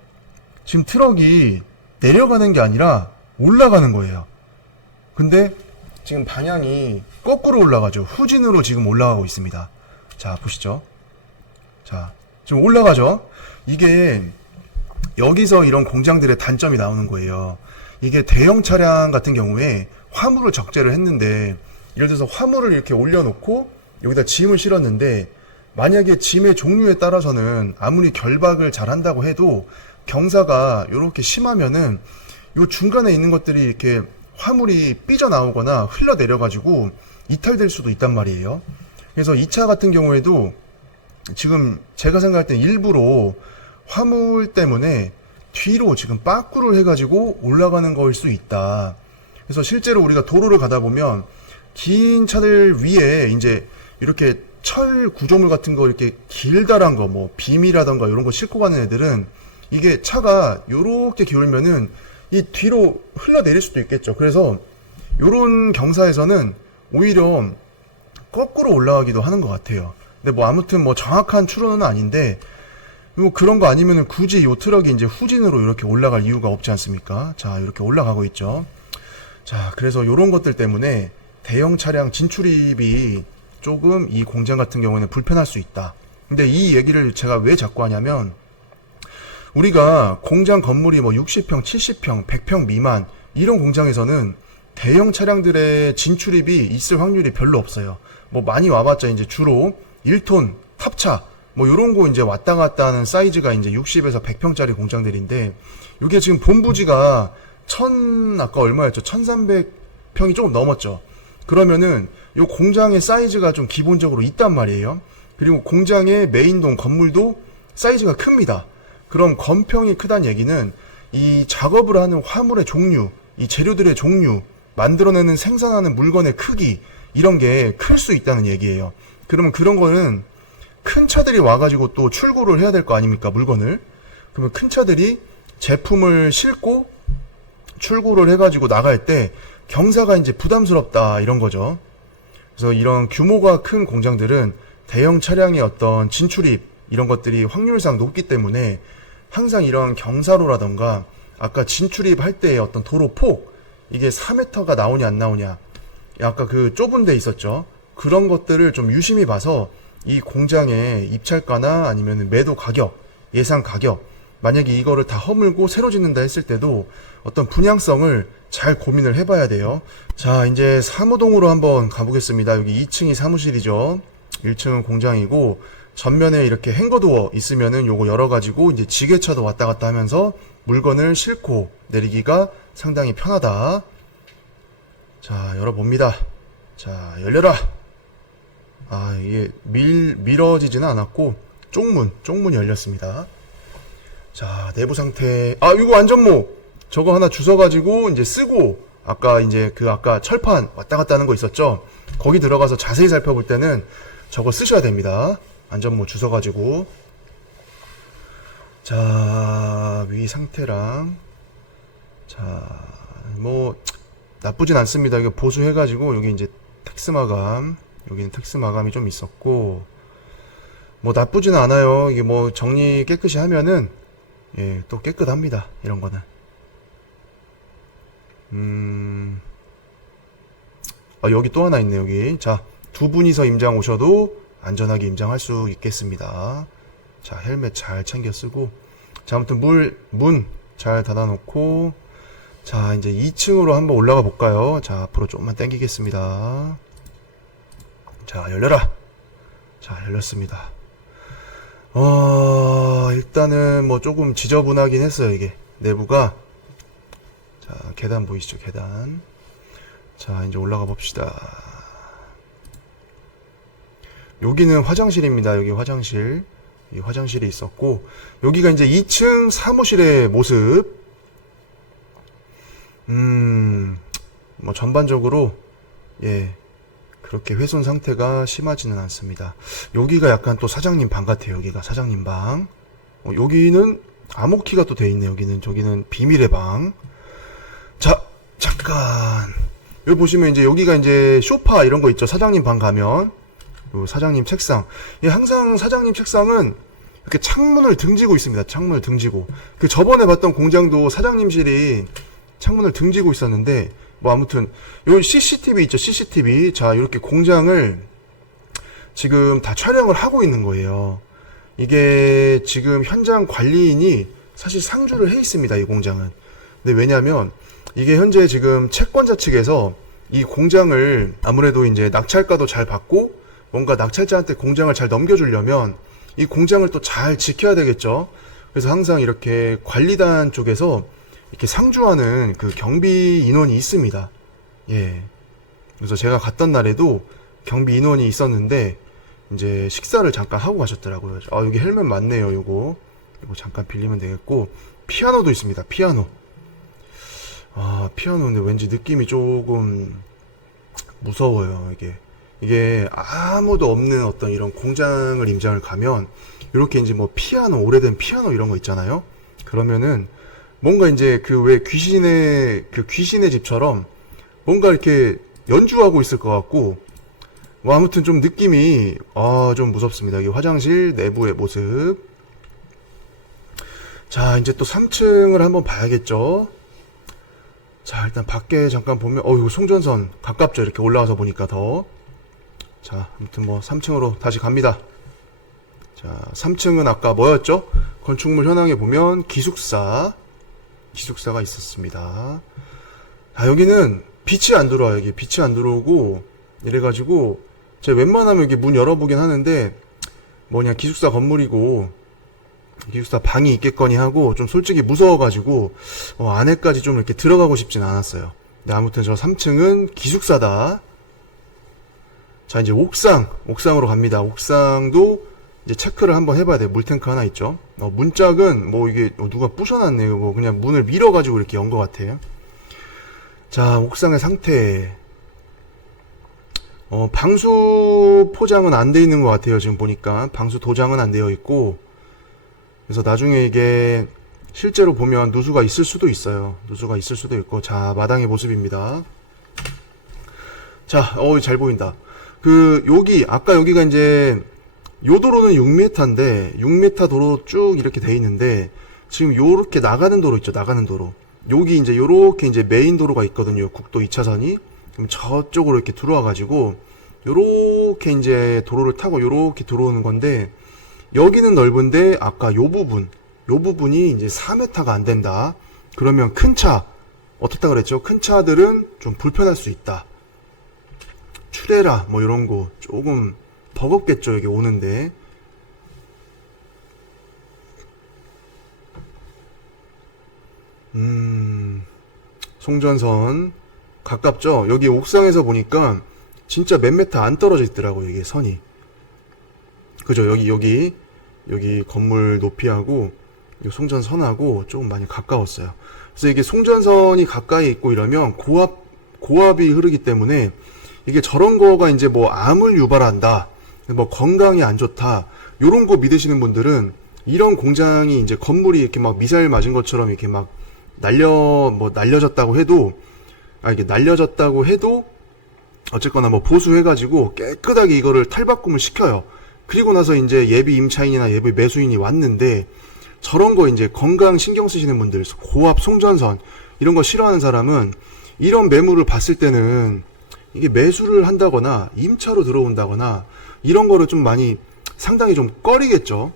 지금 트럭이 내려가는 게 아니라 올라가는 거예요. 근데 지금 방향이 거꾸로 올라가죠. 후진으로 지금 올라가고 있습니다. 자, 보시죠. 자, 지금 올라가죠. 이게 여기서 이런 공장들의 단점이 나오는 거예요. 이게 대형 차량 같은 경우에 화물을 적재를 했는데, 예를 들어서 화물을 이렇게 올려놓고 여기다 짐을 실었는데, 만약에 짐의 종류에 따라서는 아무리 결박을 잘 한다고 해도 경사가 이렇게 심하면은 요 중간에 있는 것들이 이렇게 화물이 삐져나오거나 흘러내려가지고 이탈될 수도 있단 말이에요. 그래서 이 차 같은 경우에도 지금 제가 생각할 때 일부러 화물 때문에 뒤로 지금 빠꾸를 해가지고 올라가는 거일 수 있다. 그래서 실제로 우리가 도로를 가다 보면 긴 차들 위에 이제 이렇게 철 구조물 같은 거 이렇게 길다란 거, 뭐 빔이라던가 이런 거 싣고 가는 애들은 이게 차가 요렇게 기울면은 이 뒤로 흘러내릴 수도 있겠죠. 그래서 요런 경사에서는 오히려 거꾸로 올라가기도 하는 것 같아요. 근데 뭐 아무튼 뭐 정확한 추론은 아닌데 뭐 그런 거 아니면은 굳이 요 트럭이 이제 후진으로 이렇게 올라갈 이유가 없지 않습니까? 자, 이렇게 올라가고 있죠. 자, 그래서 요런 것들 때문에 대형 차량 진출입이 조금 이 공장 같은 경우에는 불편할 수 있다. 근데 이 얘기를 제가 왜 자꾸 하냐면 우리가 공장 건물이 뭐 60평, 70평, 100평 미만 이런 공장에서는 대형 차량들의 진출입이 있을 확률이 별로 없어요. 뭐 많이 와봤자 이제 주로 1톤 탑차 뭐 요런 거 이제 왔다 갔다 하는 사이즈가 이제 60에서 100평짜리 공장들인데 이게 지금 본부지가 아까 얼마였죠? 1300평이 조금 넘었죠. 그러면은 요 공장의 사이즈가 좀 기본적으로 있단 말이에요. 그리고 공장의 메인동 건물도 사이즈가 큽니다. 그럼 건평이 크다는 얘기는 이 작업을 하는 화물의 종류, 이 재료들의 종류, 만들어내는 생산하는 물건의 크기 이런 게 클 수 있다는 얘기예요. 그러면 그런 거는 큰 차들이 와가지고 또 출고를 해야 될 거 아닙니까, 물건을. 그러면 큰 차들이 제품을 싣고 출고를 해가지고 나갈 때 경사가 이제 부담스럽다 이런 거죠. 그래서 이런 규모가 큰 공장들은 대형 차량의 어떤 진출입 이런 것들이 확률상 높기 때문에 항상 이런 경사로라던가 아까 진출입할 때의 어떤 도로 폭 이게 4m가 나오냐 안 나오냐 아까 그 좁은 데 있었죠. 그런 것들을 좀 유심히 봐서 이 공장의 입찰가나 아니면 매도 가격, 예상 가격 만약에 이거를 다 허물고 새로 짓는다 했을 때도 어떤 분양성을 잘 고민을 해봐야 돼요. 자, 이제 사무동으로 한번 가보겠습니다. 여기 2층이 사무실이죠. 1층은 공장이고 전면에 이렇게 행거도어 있으면은 요거 열어가지고 이제 지게차도 왔다 갔다 하면서 물건을 싣고 내리기가 상당히 편하다. 자, 열어봅니다. 자, 열려라. 아, 이게 밀어지지는 않았고 쪽문 열렸습니다. 자, 내부 상태. 아, 이거 안전모 저거 하나 주워가지고 이제 쓰고 아까 이제 아까 철판 왔다 갔다 하는 거 있었죠. 거기 들어가서 자세히 살펴볼 때는 저거 쓰셔야 됩니다. 안전모 주워가지고. 자, 위 상태랑 자, 뭐 나쁘진 않습니다. 이거 보수해가지고 여기 이제 텍스 마감, 여기는 텍스 마감이 좀 있었고 뭐 나쁘진 않아요. 이게 뭐 정리 깨끗이 하면은 예, 또 깨끗합니다. 이런 거는. 여기 또 하나 있네, 여기. 자, 두 분이서 임장 오셔도 안전하게 임장할 수 있겠습니다. 자, 헬멧 잘 챙겨 쓰고. 자, 아무튼 문 잘 닫아놓고. 자, 이제 2층으로 한번 올라가 볼까요? 자, 앞으로 조금만 당기겠습니다. 자, 열려라. 자, 열렸습니다. 일단은 뭐 조금 지저분하긴 했어요, 이게. 내부가. 자, 계단 보이시죠? 계단. 자, 이제 올라가 봅시다. 여기는 화장실입니다. 여기 화장실. 이 화장실이 있었고, 여기가 이제 2층 사무실의 모습. 뭐 전반적으로, 예, 그렇게 훼손 상태가 심하지는 않습니다. 여기가 약간 또 사장님 방 같아요. 여기가 사장님 방. 여기는 암호키가 또 돼 있네. 저기는 비밀의 방. 자, 잠깐. 여기 보시면 이제 여기가 이제 소파 이런 거 있죠. 사장님 방 가면. 요 사장님 책상. 예, 항상 사장님 책상은 이렇게 창문을 등지고 있습니다. 창문을 등지고. 그 저번에 봤던 공장도 사장님실이 창문을 등지고 있었는데, 뭐 아무튼 요 CCTV 있죠. CCTV. 자, 이렇게 공장을 지금 다 촬영을 하고 있는 거예요. 이게 지금 현장 관리인이 사실 상주를 해 있습니다. 이 공장은. 근데 왜냐면 이게 현재 지금 채권자 측에서 이 공장을 아무래도 이제 낙찰가도 잘 받고 뭔가 낙찰자한테 공장을 잘 넘겨주려면 이 공장을 또 잘 지켜야 되겠죠. 그래서 항상 이렇게 관리단 쪽에서 이렇게 상주하는 그 경비 인원이 있습니다. 예. 그래서 제가 갔던 날에도 경비 인원이 있었는데 이제 식사를 잠깐 하고 가셨더라고요. 아, 여기 헬멧 맞네요. 요거 잠깐 빌리면 되겠고, 피아노도 있습니다. 피아노. 아, 피아노인데 왠지 느낌이 조금 무서워요. 이게 아무도 없는 어떤 이런 공장을 임장을 가면 이렇게 이제 뭐 피아노, 오래된 피아노 이런 거 있잖아요. 그러면은 뭔가 이제 그 왜 귀신의 집처럼 뭔가 이렇게 연주하고 있을 것 같고, 뭐 아무튼 좀 느낌이 좀 무섭습니다. 이 화장실 내부의 모습. 자, 이제 또 3층을 한번 봐야겠죠. 자, 일단 밖에 잠깐 보면 이거 송전선 가깝죠. 이렇게 올라와서 보니까 더. 자, 아무튼 뭐 3층으로 다시 갑니다. 자, 3층은 아까 뭐였죠? 건축물 현황에 보면 기숙사가 있었습니다. 아, 여기는 빛이 안 들어와요. 여기 빛이 안 들어오고 이래가지고 제가 웬만하면 여기 문 열어보긴 하는데 기숙사 건물이고 기숙사 방이 있겠거니 하고 좀 솔직히 무서워가지고 안에까지 좀 이렇게 들어가고 싶진 않았어요. 근데 아무튼 저 3층은 기숙사다. 자, 이제 옥상으로 갑니다. 옥상도 이제 체크를 한번 해봐야 돼요. 물탱크 하나 있죠. 문짝은 이게 누가 부셔놨네요. 그냥 문을 밀어가지고 이렇게 연 것 같아요. 자, 옥상의 상태. 방수 포장은 안 돼 있는 것 같아요. 지금 보니까 방수 도장은 안 되어 있고, 그래서 나중에 이게 실제로 보면 누수가 있을 수도 있어요. 누수가 있을 수도 있고. 자, 마당의 모습입니다. 자, 잘 보인다. 아까 여기가 이제 요 도로는 6m인데 6m 도로 쭉 이렇게 돼 있는데, 지금 요렇게 나가는 도로 있죠. 나가는 도로. 여기 이제 요렇게 이제 메인 도로가 있거든요. 국도 2차선이. 그럼 저쪽으로 이렇게 들어와 가지고 요렇게 이제 도로를 타고 요렇게 들어오는 건데, 여기는 넓은데 아까 요 부분이 이제 4m가 안 된다. 그러면 큰 차 어떻다 그랬죠? 큰 차들은 좀 불편할 수 있다. 트레라 이런 거 조금 버겁겠죠. 여기 오는데. 송전선 가깝죠? 여기 옥상에서 보니까 진짜 몇 메타 안 떨어져 있더라고요. 이게 선이. 그죠? 여기 건물 높이하고 이 송전선하고 조금 많이 가까웠어요. 그래서 이게 송전선이 가까이 있고 이러면 고압이 흐르기 때문에 이게 저런 거가 이제 암을 유발한다, 건강이 안 좋다, 요런 거 믿으시는 분들은 이런 공장이 이제 건물이 이렇게 미사일 맞은 것처럼 이렇게 날려졌다고 해도, 이게 날려졌다고 해도 어쨌거나 보수해가지고 깨끗하게 이거를 탈바꿈을 시켜요. 그리고 나서 이제 예비 임차인이나 예비 매수인이 왔는데, 저런 거 이제 건강 신경 쓰시는 분들, 고압 송전선 이런 거 싫어하는 사람은 이런 매물을 봤을 때는 이게 매수를 한다거나 임차로 들어온다거나 이런 거를 좀 상당히 좀 꺼리겠죠.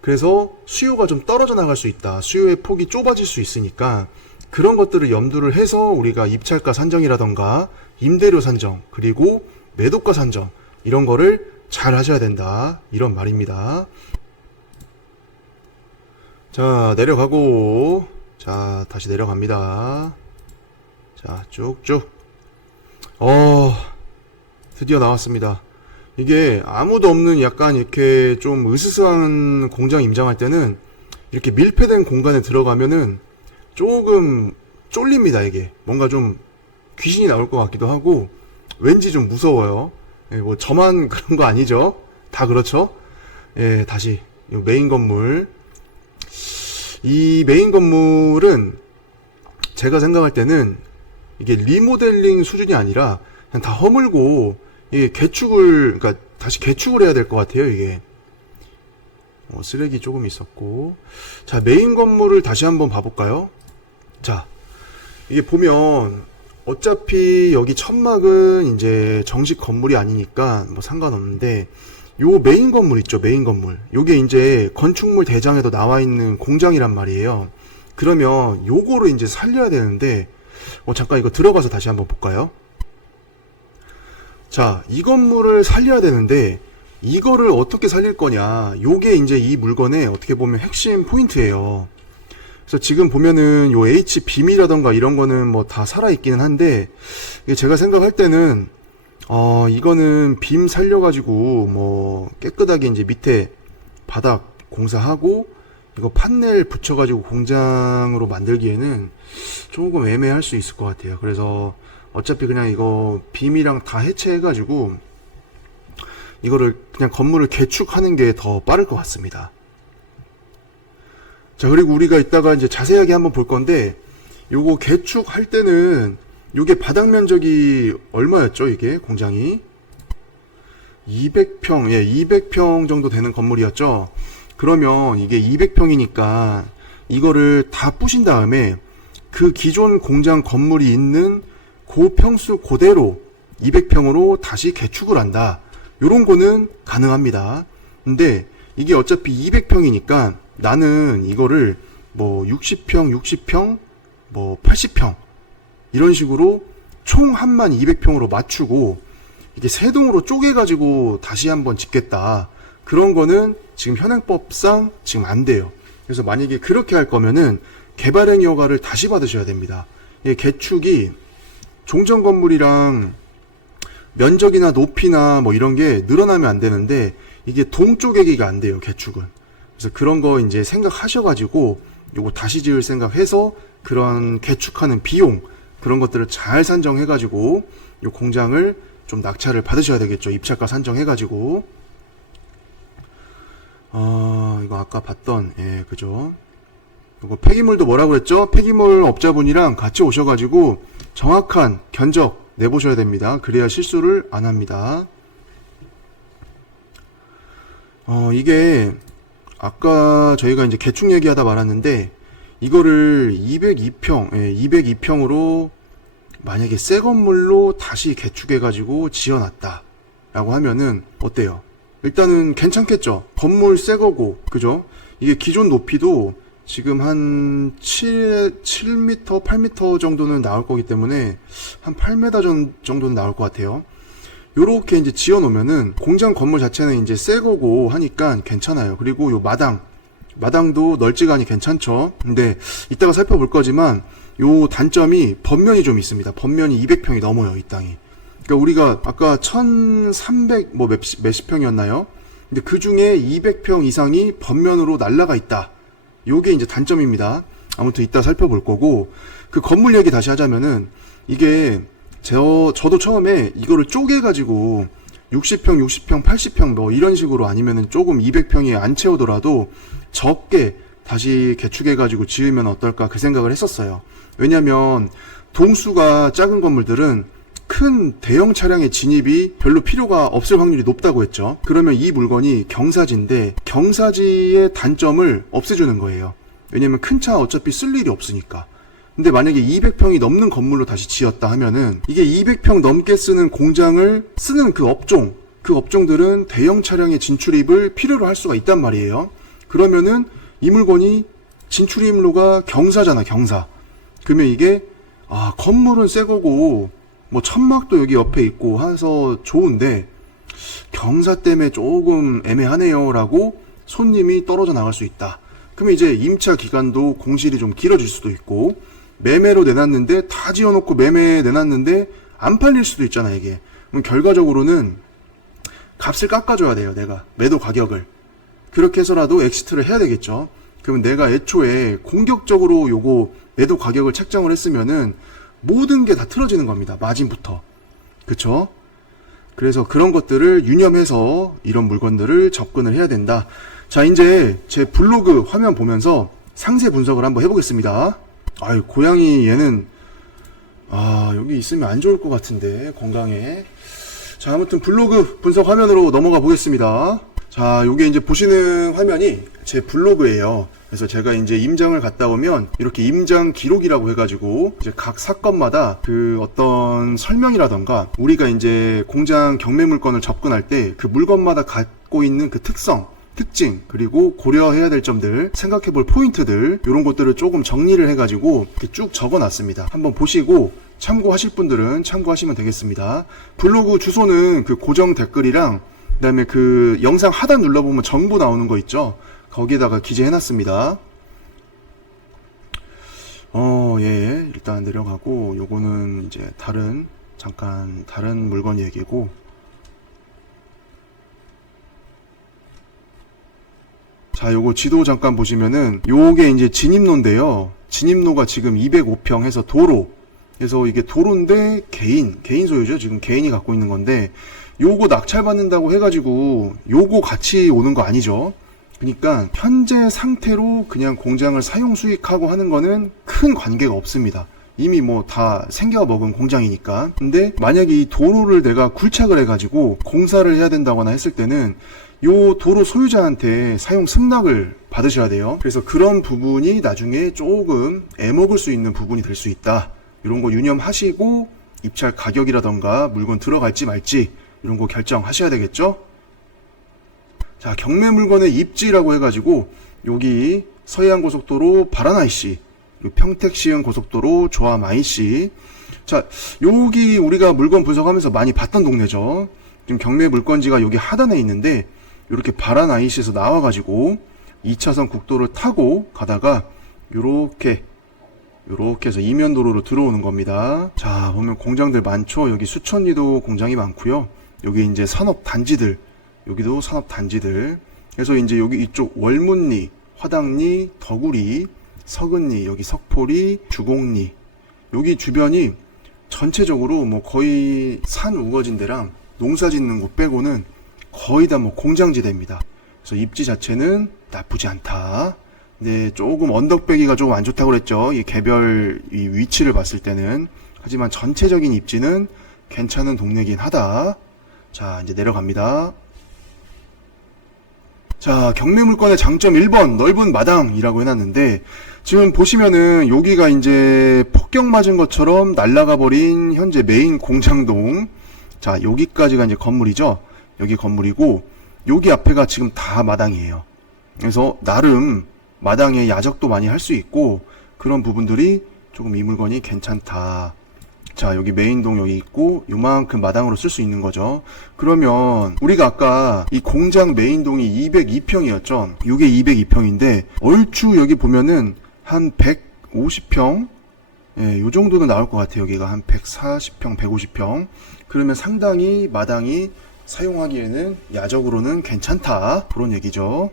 그래서 수요가 좀 떨어져 나갈 수 있다. 수요의 폭이 좁아질 수 있으니까 그런 것들을 염두를 해서 우리가 입찰가 산정이라던가 임대료 산정, 그리고 매도가 산정 이런 거를 잘 하셔야 된다. 이런 말입니다. 자, 내려가고, 자, 다시 내려갑니다. 자, 쭉쭉. 드디어 나왔습니다. 이게 아무도 없는 약간 이렇게 좀 으스스한 공장 임장할 때는 이렇게 밀폐된 공간에 들어가면은 조금 쫄립니다. 이게 뭔가 좀 귀신이 나올 것 같기도 하고 왠지 좀 무서워요. 예, 저만 그런 거 아니죠? 다 그렇죠? 예, 다시 이 메인 건물. 이 메인 건물은 제가 생각할 때는 이게 리모델링 수준이 아니라 그냥 다 허물고 이게 그러니까 다시 개축을 해야 될 것 같아요. 이게 쓰레기 조금 있었고. 자, 메인 건물을 다시 한번 봐볼까요? 자, 이게 보면 어차피 여기 천막은 이제 정식 건물이 아니니까 상관없는데, 요 메인 건물 있죠. 메인 건물, 요게 이제 건축물 대장에도 나와 있는 공장이란 말이에요. 그러면 요거를 이제 살려야 되는데, 잠깐 이거 들어가서 다시 한번 볼까요? 자, 이 건물을 살려야 되는데 이거를 어떻게 살릴 거냐, 요게 이제 이 물건의 어떻게 보면 핵심 포인트예요. 그래서 지금 보면은 요 HBM이라던가 이런 거는 뭐 다 살아있기는 한데, 제가 생각할 때는 이거는 빔 살려가지고 뭐 깨끗하게 이제 밑에 바닥 공사하고 이거 판넬 붙여가지고 공장으로 만들기에는 조금 애매할 수 있을 것 같아요. 그래서 어차피 그냥 이거 빔이랑 다 해체해가지고 이거를 그냥 건물을 개축하는 게 더 빠를 것 같습니다. 자, 그리고 우리가 이따가 이제 자세하게 한번 볼 건데, 요거 개축할 때는 요게 바닥 면적이 얼마였죠? 이게 공장이 200평, 200평 정도 되는 건물이었죠. 그러면 이게 200평이니까 이거를 다 부신 다음에 그 기존 공장 건물이 있는 그 평수 그대로 200평으로 다시 개축을 한다. 요런 거는 가능합니다. 근데 이게 어차피 200평이니까 나는 이거를 뭐 60평, 뭐 80평 이런 식으로 총 한만 200평으로 맞추고 이게 세 동으로 쪼개가지고 다시 한번 짓겠다. 그런 거는 지금 현행법상 지금 안 돼요. 그래서 만약에 그렇게 할 거면은 개발행위 허가를 다시 받으셔야 됩니다. 이 개축이 종전 건물이랑 면적이나 높이나 뭐 이런 게 늘어나면 안 되는데 이게 동 쪼개기가 안 돼요, 개축은. 그래서 그런 거 이제 생각하셔가지고 요거 다시 지을 생각해서 그런 개축하는 비용 그런 것들을 잘 산정해가지고 요 공장을 좀 낙찰을 받으셔야 되겠죠. 입찰가 산정해가지고. 이거 아까 봤던, 그죠. 이거 폐기물도 뭐라고 그랬죠? 폐기물 업자분이랑 같이 오셔가지고 정확한 견적 내보셔야 됩니다. 그래야 실수를 안 합니다. 이게 아까 저희가 이제 개축 얘기하다 말았는데 이거를 202평, 202평으로 만약에 새 건물로 다시 개축해가지고 지어놨다 라고 하면은 어때요? 일단은 괜찮겠죠? 건물 새 거고, 그죠? 이게 기존 높이도 지금 한 7m, 8m 정도는 나올 거기 때문에 한 8m 정도는 나올 것 같아요. 요렇게 이제 지어 놓으면은 공장 건물 자체는 이제 새 거고 하니까 괜찮아요. 그리고 요 마당도 널찍하니 괜찮죠. 근데 이따가 살펴볼 거지만 요 단점이 번면이 좀 있습니다. 번면이 200평이 넘어요, 이 땅이. 그러니까 우리가 아까 1300 뭐 몇십 평이었나요? 근데 그 중에 200평 이상이 번면으로 날라가 있다. 요게 이제 단점입니다. 아무튼 이따 살펴볼 거고, 그 건물 얘기 다시 하자면은 이게 저도 처음에 이거를 쪼개가지고 60평, 80평 뭐 이런 식으로 아니면은 조금 200평이 안 채우더라도 적게 다시 개축해가지고 지으면 어떨까 그 생각을 했었어요. 왜냐면 동수가 작은 건물들은 큰 대형 차량의 진입이 별로 필요가 없을 확률이 높다고 했죠. 그러면 이 물건이 경사지인데 경사지의 단점을 없애주는 거예요. 왜냐면 큰 차 어차피 쓸 일이 없으니까. 근데 만약에 200평이 넘는 건물로 다시 지었다 하면은 이게 200평 넘게 쓰는 공장을 쓰는 그 업종들은 대형 차량의 진출입을 필요로 할 수가 있단 말이에요. 그러면은 이 물건이 진출입로가 경사잖아, 경사. 그러면 이게 건물은 새 거고 뭐 천막도 여기 옆에 있고 해서 좋은데 경사 때문에 조금 애매하네요 라고 손님이 떨어져 나갈 수 있다. 그러면 이제 임차 기간도 공실이 좀 길어질 수도 있고, 매매로 내놨는데 다 지어놓고 매매 내놨는데 안 팔릴 수도 있잖아 이게. 그럼 결과적으로는 값을 깎아줘야 돼요, 내가 매도 가격을. 그렇게 해서라도 엑시트를 해야 되겠죠. 그러면 내가 애초에 공격적으로 요거 매도 가격을 책정을 했으면은 모든 게 다 틀어지는 겁니다, 마진부터. 그쵸? 그래서 그런 것들을 유념해서 이런 물건들을 접근을 해야 된다. 자, 이제 제 블로그 화면 보면서 상세 분석을 한번 해보겠습니다. 아유, 고양이 얘는 여기 있으면 안 좋을 것 같은데, 건강에. 자, 아무튼 블로그 분석 화면으로 넘어가 보겠습니다. 자, 요게 이제 보시는 화면이 제 블로그예요. 그래서 제가 이제 임장을 갔다 오면 이렇게 임장 기록이라고 해가지고 이제 각 사건마다 그 어떤 설명이라던가 우리가 이제 공장 경매 물건을 접근할 때 그 물건마다 갖고 있는 그 특징, 그리고 고려해야 될 점들, 생각해 볼 포인트들, 이런 것들을 조금 정리를 해가지고 이렇게 쭉 적어 놨습니다. 한번 보시고 참고하실 분들은 참고하시면 되겠습니다. 블로그 주소는 그 고정 댓글이랑 그 다음에 그 영상 하단 눌러보면 정보 나오는 거 있죠? 거기에다가 기재해놨습니다. 예. 일단 내려가고, 요거는 이제 잠깐 다른 물건 얘기고, 자, 요거 지도 잠깐 보시면은, 요게 이제 진입로인데요. 진입로가 지금 205평 해서 도로. 그래서 이게 도로인데 개인 소유죠. 지금 개인이 갖고 있는 건데, 요거 낙찰받는다고 해가지고, 요거 같이 오는 거 아니죠. 그러니까 현재 상태로 그냥 공장을 사용 수익하고 하는 거는 큰 관계가 없습니다. 이미 뭐 다 생겨 먹은 공장이니까. 근데 만약에 이 도로를 내가 굴착을 해가지고 공사를 해야 된다거나 했을 때는 요 도로 소유자한테 사용 승낙을 받으셔야 돼요. 그래서 그런 부분이 나중에 조금 애먹을 수 있는 부분이 될 수 있다. 이런 거 유념하시고 입찰 가격이라던가 물건 들어갈지 말지 이런 거 결정하셔야 되겠죠. 자, 경매 물건의 입지라고 해가지고 여기 서해안고속도로 바라나이시, 평택시흥 고속도로 조암 IC. 자, 여기 우리가 물건 분석하면서 많이 봤던 동네죠. 지금 경매 물건지가 여기 하단에 있는데 이렇게 바라나이시에서 나와가지고 2차선 국도를 타고 가다가 요렇게 해서 이면도로로 들어오는 겁니다. 자, 보면 공장들 많죠. 여기 수천리도 공장이 많고요. 여기 이제 산업단지들, 여기도 산업단지들. 그래서 이제 여기 이쪽 월문리, 화당리, 덕우리, 서근리, 여기 석포리, 주곡리, 여기 주변이 전체적으로 뭐 거의 산 우거진 데랑 농사 짓는 곳 빼고는 거의 다 뭐 공장지대입니다. 그래서 입지 자체는 나쁘지 않다. 근데 조금 언덕배기가 조금 안 좋다고 그랬죠. 이 개별 이 위치를 봤을 때는. 하지만 전체적인 입지는 괜찮은 동네긴 하다. 자, 이제 내려갑니다. 자, 경매 물건의 장점 1번, 넓은 마당이라고 해놨는데, 지금 보시면은 여기가 이제 폭격 맞은 것처럼 날아가 버린 현재 메인 공장동. 자, 여기까지가 이제 건물이죠. 여기 건물이고, 여기 앞에가 지금 다 마당이에요. 그래서 나름 마당에 야적도 많이 할 수 있고, 그런 부분들이 조금 이 물건이 괜찮다. 자, 여기 메인동 여기 있고 요만큼 마당으로 쓸 수 있는 거죠. 그러면 우리가 아까 이 공장 메인동이 202평이었죠. 이게 202평인데 얼추 여기 보면은 한 150평, 예, 요 정도는 나올 것 같아요. 여기가 한 140평, 150평. 그러면 상당히 마당이 사용하기에는 야적으로는 괜찮다. 그런 얘기죠.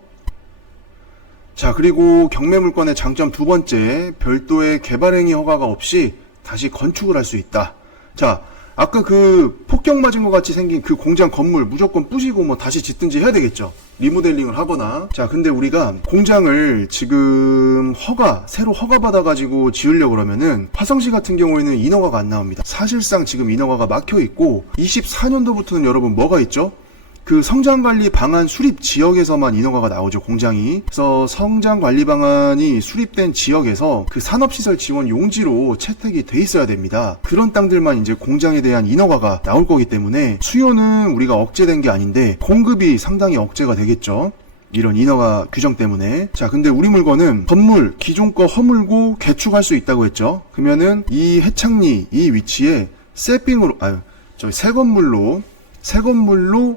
자, 그리고 경매 물건의 장점 두 번째, 별도의 개발행위 허가가 없이 다시 건축을 할 수 있다. 자, 아까 그 폭격 맞은 것 같이 생긴 그 공장 건물 무조건 부시고 뭐 다시 짓든지 해야 되겠죠. 리모델링을 하거나. 자, 근데 우리가 공장을 지금 새로 허가 받아가지고 지으려고 그러면은 화성시 같은 경우에는 인허가가 안 나옵니다. 사실상 지금 인허가가 막혀 있고 24년도부터는 여러분 뭐가 있죠? 그 성장관리 방안 수립 지역에서만 인허가가 나오죠, 공장이. 그래서 성장관리 방안이 수립된 지역에서 그 산업시설 지원 용지로 채택이 돼 있어야 됩니다. 그런 땅들만 이제 공장에 대한 인허가가 나올 거기 때문에 수요는 우리가 억제된 게 아닌데 공급이 상당히 억제가 되겠죠. 이런 인허가 규정 때문에. 자, 근데 우리 물건은 건물 기존 거 허물고 개축할 수 있다고 했죠. 그러면은 이 해창리 이 위치에 새 건물로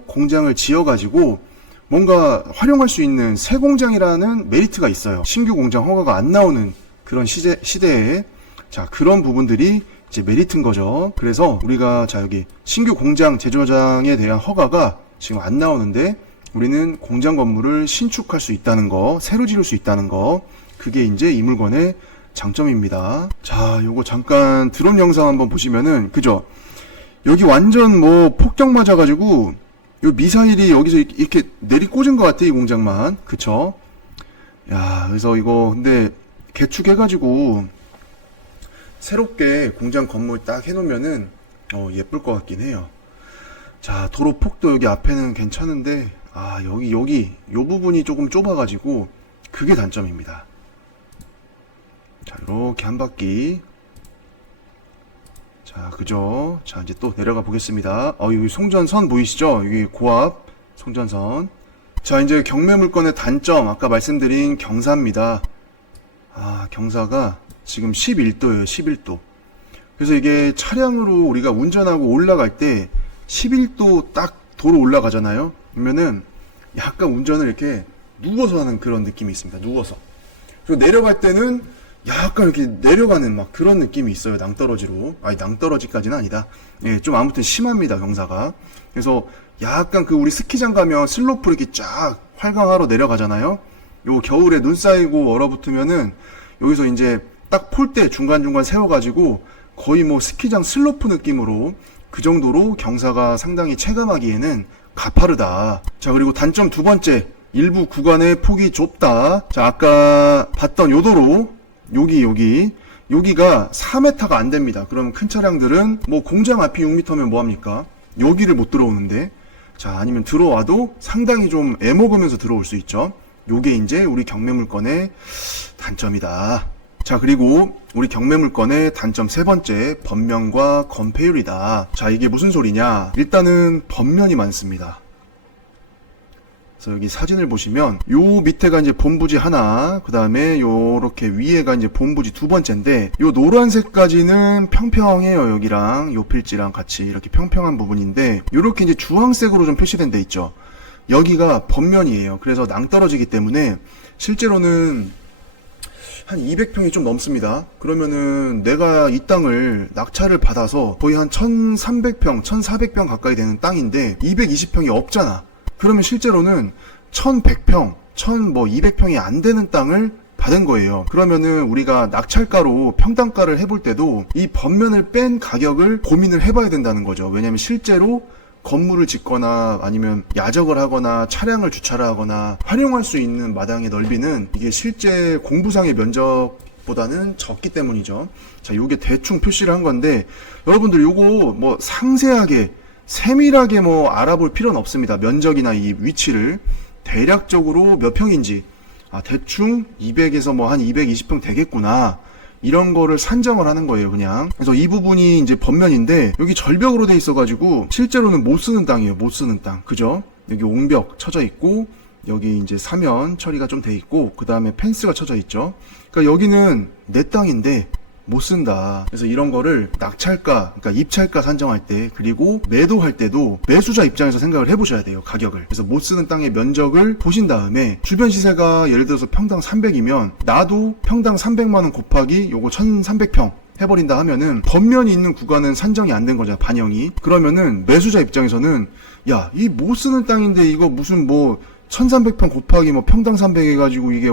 공장을 지어가지고 뭔가 활용할 수 있는 새 공장이라는 메리트가 있어요. 신규 공장 허가가 안 나오는 그런 시대에. 자, 그런 부분들이 이제 메리트인 거죠. 그래서 우리가 자, 여기 신규 공장 제조장에 대한 허가가 지금 안 나오는데 우리는 공장 건물을 신축할 수 있다는 거, 새로 지을 수 있다는 거, 그게 이제 이 물건의 장점입니다. 자, 요거 잠깐 드론 영상 한번 보시면은, 그죠? 여기 완전 뭐 폭격 맞아가지고 요 미사일이 여기서 이렇게 내리꽂은 것 같아, 이 공장만. 그쵸? 야, 그래서 이거 근데 개축해가지고 새롭게 공장 건물 딱 해놓으면은 예쁠 것 같긴 해요. 자, 도로 폭도 여기 앞에는 괜찮은데 여기 요 부분이 조금 좁아가지고 그게 단점입니다. 자, 이렇게 한 바퀴. 자, 그죠? 자, 이제 또 내려가 보겠습니다. 여기 송전선 보이시죠? 여기 고압 송전선. 자, 이제 경매 물건의 단점, 아까 말씀드린 경사입니다. 경사가 지금 11도예요, 11도. 그래서 이게 차량으로 우리가 운전하고 올라갈 때 11도 딱 도로 올라가잖아요. 그러면은 약간 운전을 이렇게 누워서 하는 그런 느낌이 있습니다. 누워서. 그리고 내려갈 때는 약간 이렇게 내려가는 막 그런 느낌이 있어요. 낭떠러지로. 아니, 낭떠러지까지는 아니다. 예, 좀 아무튼 심합니다, 경사가. 그래서 약간 그 우리 스키장 가면 슬로프 이렇게 쫙 활강하러 내려가잖아요. 요 겨울에 눈 쌓이고 얼어붙으면은 여기서 이제 딱 폴 때 중간중간 세워가지고 거의 뭐 스키장 슬로프 느낌으로 그 정도로 경사가 상당히 체감하기에는 가파르다. 자, 그리고 단점 두 번째. 일부 구간의 폭이 좁다. 자, 아까 봤던 요 도로, 여기가 4m가 안 됩니다. 그럼 큰 차량들은 뭐 공장 앞이 6m면 뭐합니까? 여기를 못 들어오는데. 자, 아니면 들어와도 상당히 좀 애먹으면서 들어올 수 있죠. 요게 이제 우리 경매물건의 단점이다. 자, 그리고 우리 경매물건의 단점 세 번째, 번면과 건폐율이다. 자, 이게 무슨 소리냐? 일단은 번면이 많습니다. 그래서 여기 사진을 보시면 요 밑에가 이제 본부지 하나, 그 다음에 요렇게 위에가 이제 본부지 두 번째인데, 요 노란색까지는 평평해요. 여기랑 요 필지랑 같이 이렇게 평평한 부분인데, 요렇게 이제 주황색으로 좀 표시된 데 있죠. 여기가 번면이에요. 그래서 낭떠러지기 때문에 실제로는 한 200평이 좀 넘습니다. 그러면은 내가 이 땅을 낙찰을 받아서 거의 한 1300평, 1400평 가까이 되는 땅인데 220평이 없잖아. 그러면 실제로는 1100평, 1200평이 안 되는 땅을 받은 거예요. 그러면은 우리가 낙찰가로 평당가를 해볼 때도 이 번면을 뺀 가격을 고민을 해봐야 된다는 거죠. 왜냐면 실제로 건물을 짓거나 아니면 야적을 하거나 차량을 주차를 하거나 활용할 수 있는 마당의 넓이는 이게 실제 공부상의 면적보다는 적기 때문이죠. 자, 요게 대충 표시를 한 건데 여러분들 요거 뭐 상세하게 세밀하게 뭐 알아볼 필요는 없습니다. 면적이나 이 위치를 대략적으로 몇 평인지 대충 200에서 뭐 한 220평 되겠구나, 이런 거를 산정을 하는 거예요, 그냥. 그래서 이 부분이 이제 번면인데 여기 절벽으로 돼 있어가지고 실제로는 못 쓰는 땅이에요. 못 쓰는 땅, 그죠? 여기 옹벽 쳐져 있고 여기 이제 사면 처리가 좀 돼 있고 그 다음에 펜스가 쳐져 있죠. 그러니까 여기는 내 땅인데 못 쓴다. 그래서 이런 거를 낙찰가, 그러니까 입찰가 산정할 때, 그리고 매도할 때도 매수자 입장에서 생각을 해보셔야 돼요, 가격을. 그래서 못 쓰는 땅의 면적을 보신 다음에 주변 시세가 예를 들어서 평당 300이면 나도 평당 300만원 곱하기 요거 1300평 해버린다 하면은 번면이 있는 구간은 산정이 안 된 거잖아, 반영이. 그러면은 매수자 입장에서는 야, 이 못 쓰는 땅인데 이거 무슨 뭐 1300평 곱하기 뭐 평당 300 해가지고 이게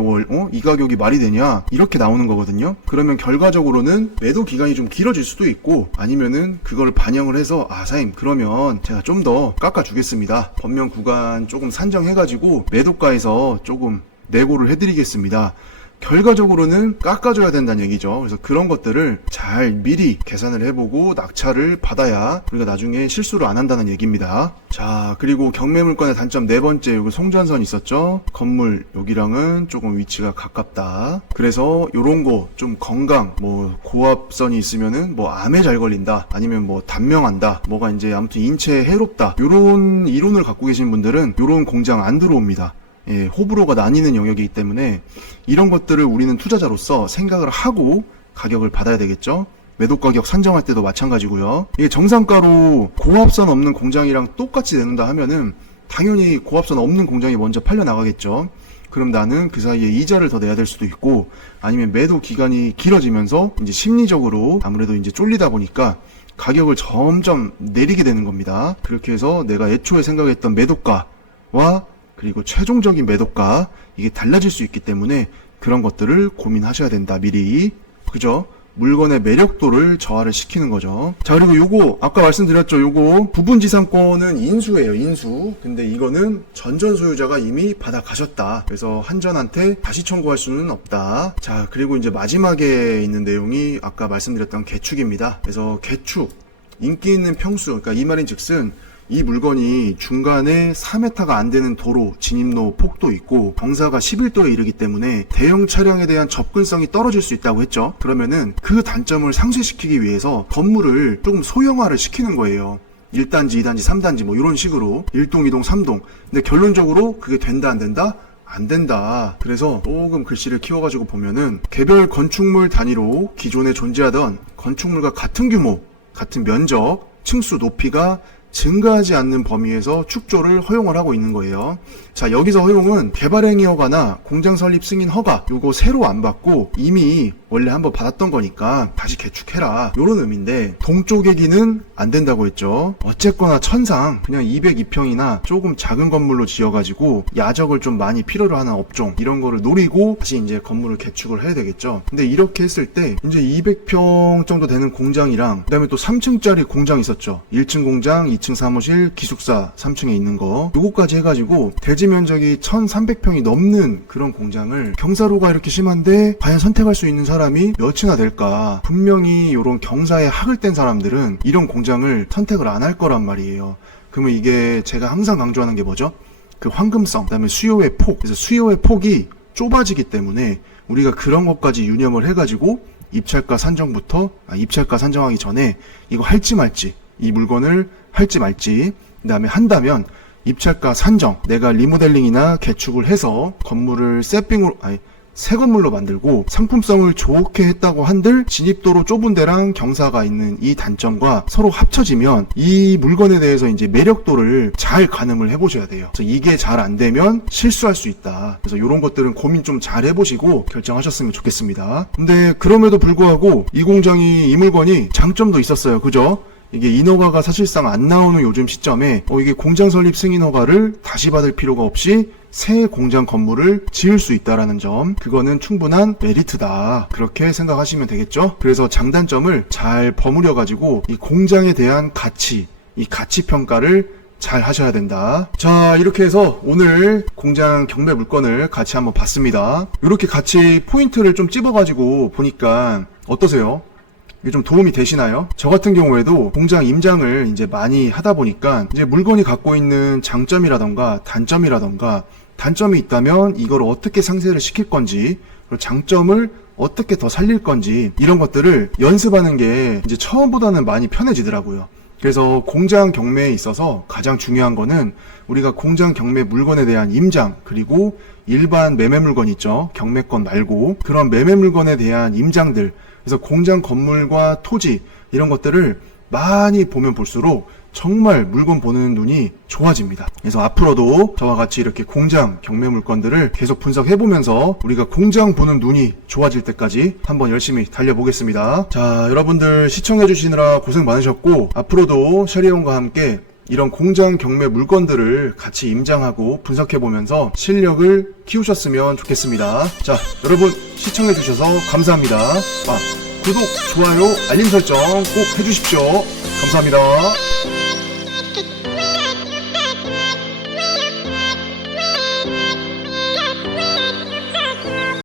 이 가격이 말이 되냐, 이렇게 나오는 거거든요. 그러면 결과적으로는 매도 기간이 좀 길어질 수도 있고, 아니면은 그거를 반영을 해서 사장님 그러면 제가 좀 더 깎아주겠습니다, 번면 구간 조금 산정해가지고 매도가에서 조금 내고를 해드리겠습니다, 결과적으로는 깎아줘야 된다는 얘기죠. 그래서 그런 것들을 잘 미리 계산을 해보고 낙찰을 받아야 우리가 나중에 실수를 안 한다는 얘기입니다. 자, 그리고 경매물건의 단점 네 번째, 여기 송전선 있었죠. 건물 여기랑은 조금 위치가 가깝다. 그래서 요런 거 좀 건강, 뭐 고압선이 있으면은 뭐 암에 잘 걸린다, 아니면 뭐 단명한다, 뭐가 이제 아무튼 인체에 해롭다, 요런 이론을 갖고 계신 분들은 요런 공장 안 들어옵니다. 예, 호불호가 나뉘는 영역이기 때문에 이런 것들을 우리는 투자자로서 생각을 하고 가격을 받아야 되겠죠. 매도 가격 산정할 때도 마찬가지고요. 이게 정상가로 고압선 없는 공장이랑 똑같이 내는다 하면은 당연히 고압선 없는 공장이 먼저 팔려 나가겠죠. 그럼 나는 그 사이에 이자를 더 내야 될 수도 있고, 아니면 매도 기간이 길어지면서 이제 심리적으로 아무래도 이제 쫄리다 보니까 가격을 점점 내리게 되는 겁니다. 그렇게 해서 내가 애초에 생각했던 매도가와 그리고 최종적인 매도가, 이게 달라질 수 있기 때문에 그런 것들을 고민하셔야 된다, 미리. 그죠? 물건의 매력도를 저하를 시키는 거죠. 자, 그리고 요거 아까 말씀드렸죠. 요거 부분지상권은 인수예요, 인수. 근데 이거는 전전 소유자가 이미 받아 가셨다. 그래서 한전한테 다시 청구할 수는 없다. 자, 그리고 이제 마지막에 있는 내용이 아까 말씀드렸던 개축입니다. 그래서 개축, 인기 있는 평수, 그러니까 이 말인 즉슨 이 물건이 중간에 4m가 안 되는 도로, 진입로, 폭도 있고 경사가 11도에 이르기 때문에 대형 차량에 대한 접근성이 떨어질 수 있다고 했죠. 그러면은 그 단점을 상쇄시키기 위해서 건물을 조금 소형화를 시키는 거예요. 1단지, 2단지, 3단지 뭐 이런 식으로 1동, 2동, 3동. 근데 결론적으로 그게 된다, 안 된다? 안 된다. 그래서 조금 글씨를 키워가지고 보면은 개별 건축물 단위로 기존에 존재하던 건축물과 같은 규모, 같은 면적, 층수 높이가 증가하지 않는 범위에서 축조를 허용을 하고 있는 거예요. 자, 여기서 허용은 개발행위 허가나 공장 설립 승인 허가 요거 새로 안 받고 이미 원래 한번 받았던 거니까 다시 개축해라, 요런 의미인데 동쪽에기는 안 된다고 했죠. 어쨌거나 천상 그냥 202평이나 조금 작은 건물로 지어가지고 야적을 좀 많이 필요로 하는 업종 이런 거를 노리고 다시 이제 건물을 개축을 해야 되겠죠. 근데 이렇게 했을 때 이제 200평 정도 되는 공장이랑 그다음에 또 3층짜리 공장 있었죠. 1층 공장, 2층 사무실, 기숙사 3층에 있는 거 요거까지 해가지고 대지 면적이 1300평이 넘는 그런 공장을 경사로가 이렇게 심한데 과연 선택할 수 있는 사람이 몇이나 될까. 분명히 요런 경사에 학을 뗀 사람들은 이런 공장을 선택을 안 할 거란 말이에요. 그러면 이게 제가 항상 강조하는 게 뭐죠? 그 황금성, 그다음에 수요의 폭. 그래서 수요의 폭이 좁아지기 때문에 우리가 그런 것까지 유념을 해가지고 입찰가 산정하기 전에 이거 할지 말지, 이 물건을 할지 말지, 그 다음에 한다면 입찰가 산정, 내가 리모델링이나 개축을 해서 건물을 새 건물로 만들고 상품성을 좋게 했다고 한들 진입도로 좁은 데랑 경사가 있는 이 단점과 서로 합쳐지면 이 물건에 대해서 이제 매력도를 잘 가늠을 해보셔야 돼요. 그래서 이게 잘 안 되면 실수할 수 있다. 그래서 이런 것들은 고민 좀 잘 해보시고 결정하셨으면 좋겠습니다. 근데 그럼에도 불구하고 이 공장이, 이 물건이 장점도 있었어요. 그죠? 이게 인허가가 사실상 안 나오는 요즘 시점에 이게 공장 설립 승인 허가를 다시 받을 필요가 없이 새 공장 건물을 지을 수 있다라는 점, 그거는 충분한 메리트다, 그렇게 생각하시면 되겠죠. 그래서 장단점을 잘 버무려 가지고 이 공장에 대한 가치, 이 가치 평가를 잘 하셔야 된다. 자, 이렇게 해서 오늘 공장 경매 물건을 같이 한번 봤습니다. 이렇게 같이 포인트를 좀 찝어가지고 보니까 어떠세요? 이게 좀 도움이 되시나요? 저 같은 경우에도 공장 임장을 이제 많이 하다 보니까 이제 물건이 갖고 있는 장점이라던가 단점이 있다면 이걸 어떻게 상세를 시킬 건지, 그리고 장점을 어떻게 더 살릴 건지, 이런 것들을 연습하는 게 이제 처음보다는 많이 편해지더라고요. 그래서 공장 경매에 있어서 가장 중요한 거는 우리가 공장 경매 물건에 대한 임장, 그리고 일반 매매 물건 있죠. 경매권 말고 그런 매매 물건에 대한 임장들, 그래서 공장 건물과 토지 이런 것들을 많이 보면 볼수록 정말 물건 보는 눈이 좋아집니다. 그래서 앞으로도 저와 같이 이렇게 공장 경매 물건들을 계속 분석해보면서 우리가 공장 보는 눈이 좋아질 때까지 한번 열심히 달려보겠습니다. 자, 여러분들 시청해주시느라 고생 많으셨고, 앞으로도 셔리온과 함께 이런 공장 경매 물건들을 같이 임장하고 분석해보면서 실력을 키우셨으면 좋겠습니다. 자, 여러분 시청해주셔서 감사합니다. 구독, 좋아요, 알림 설정 꼭 해주십시오. 감사합니다.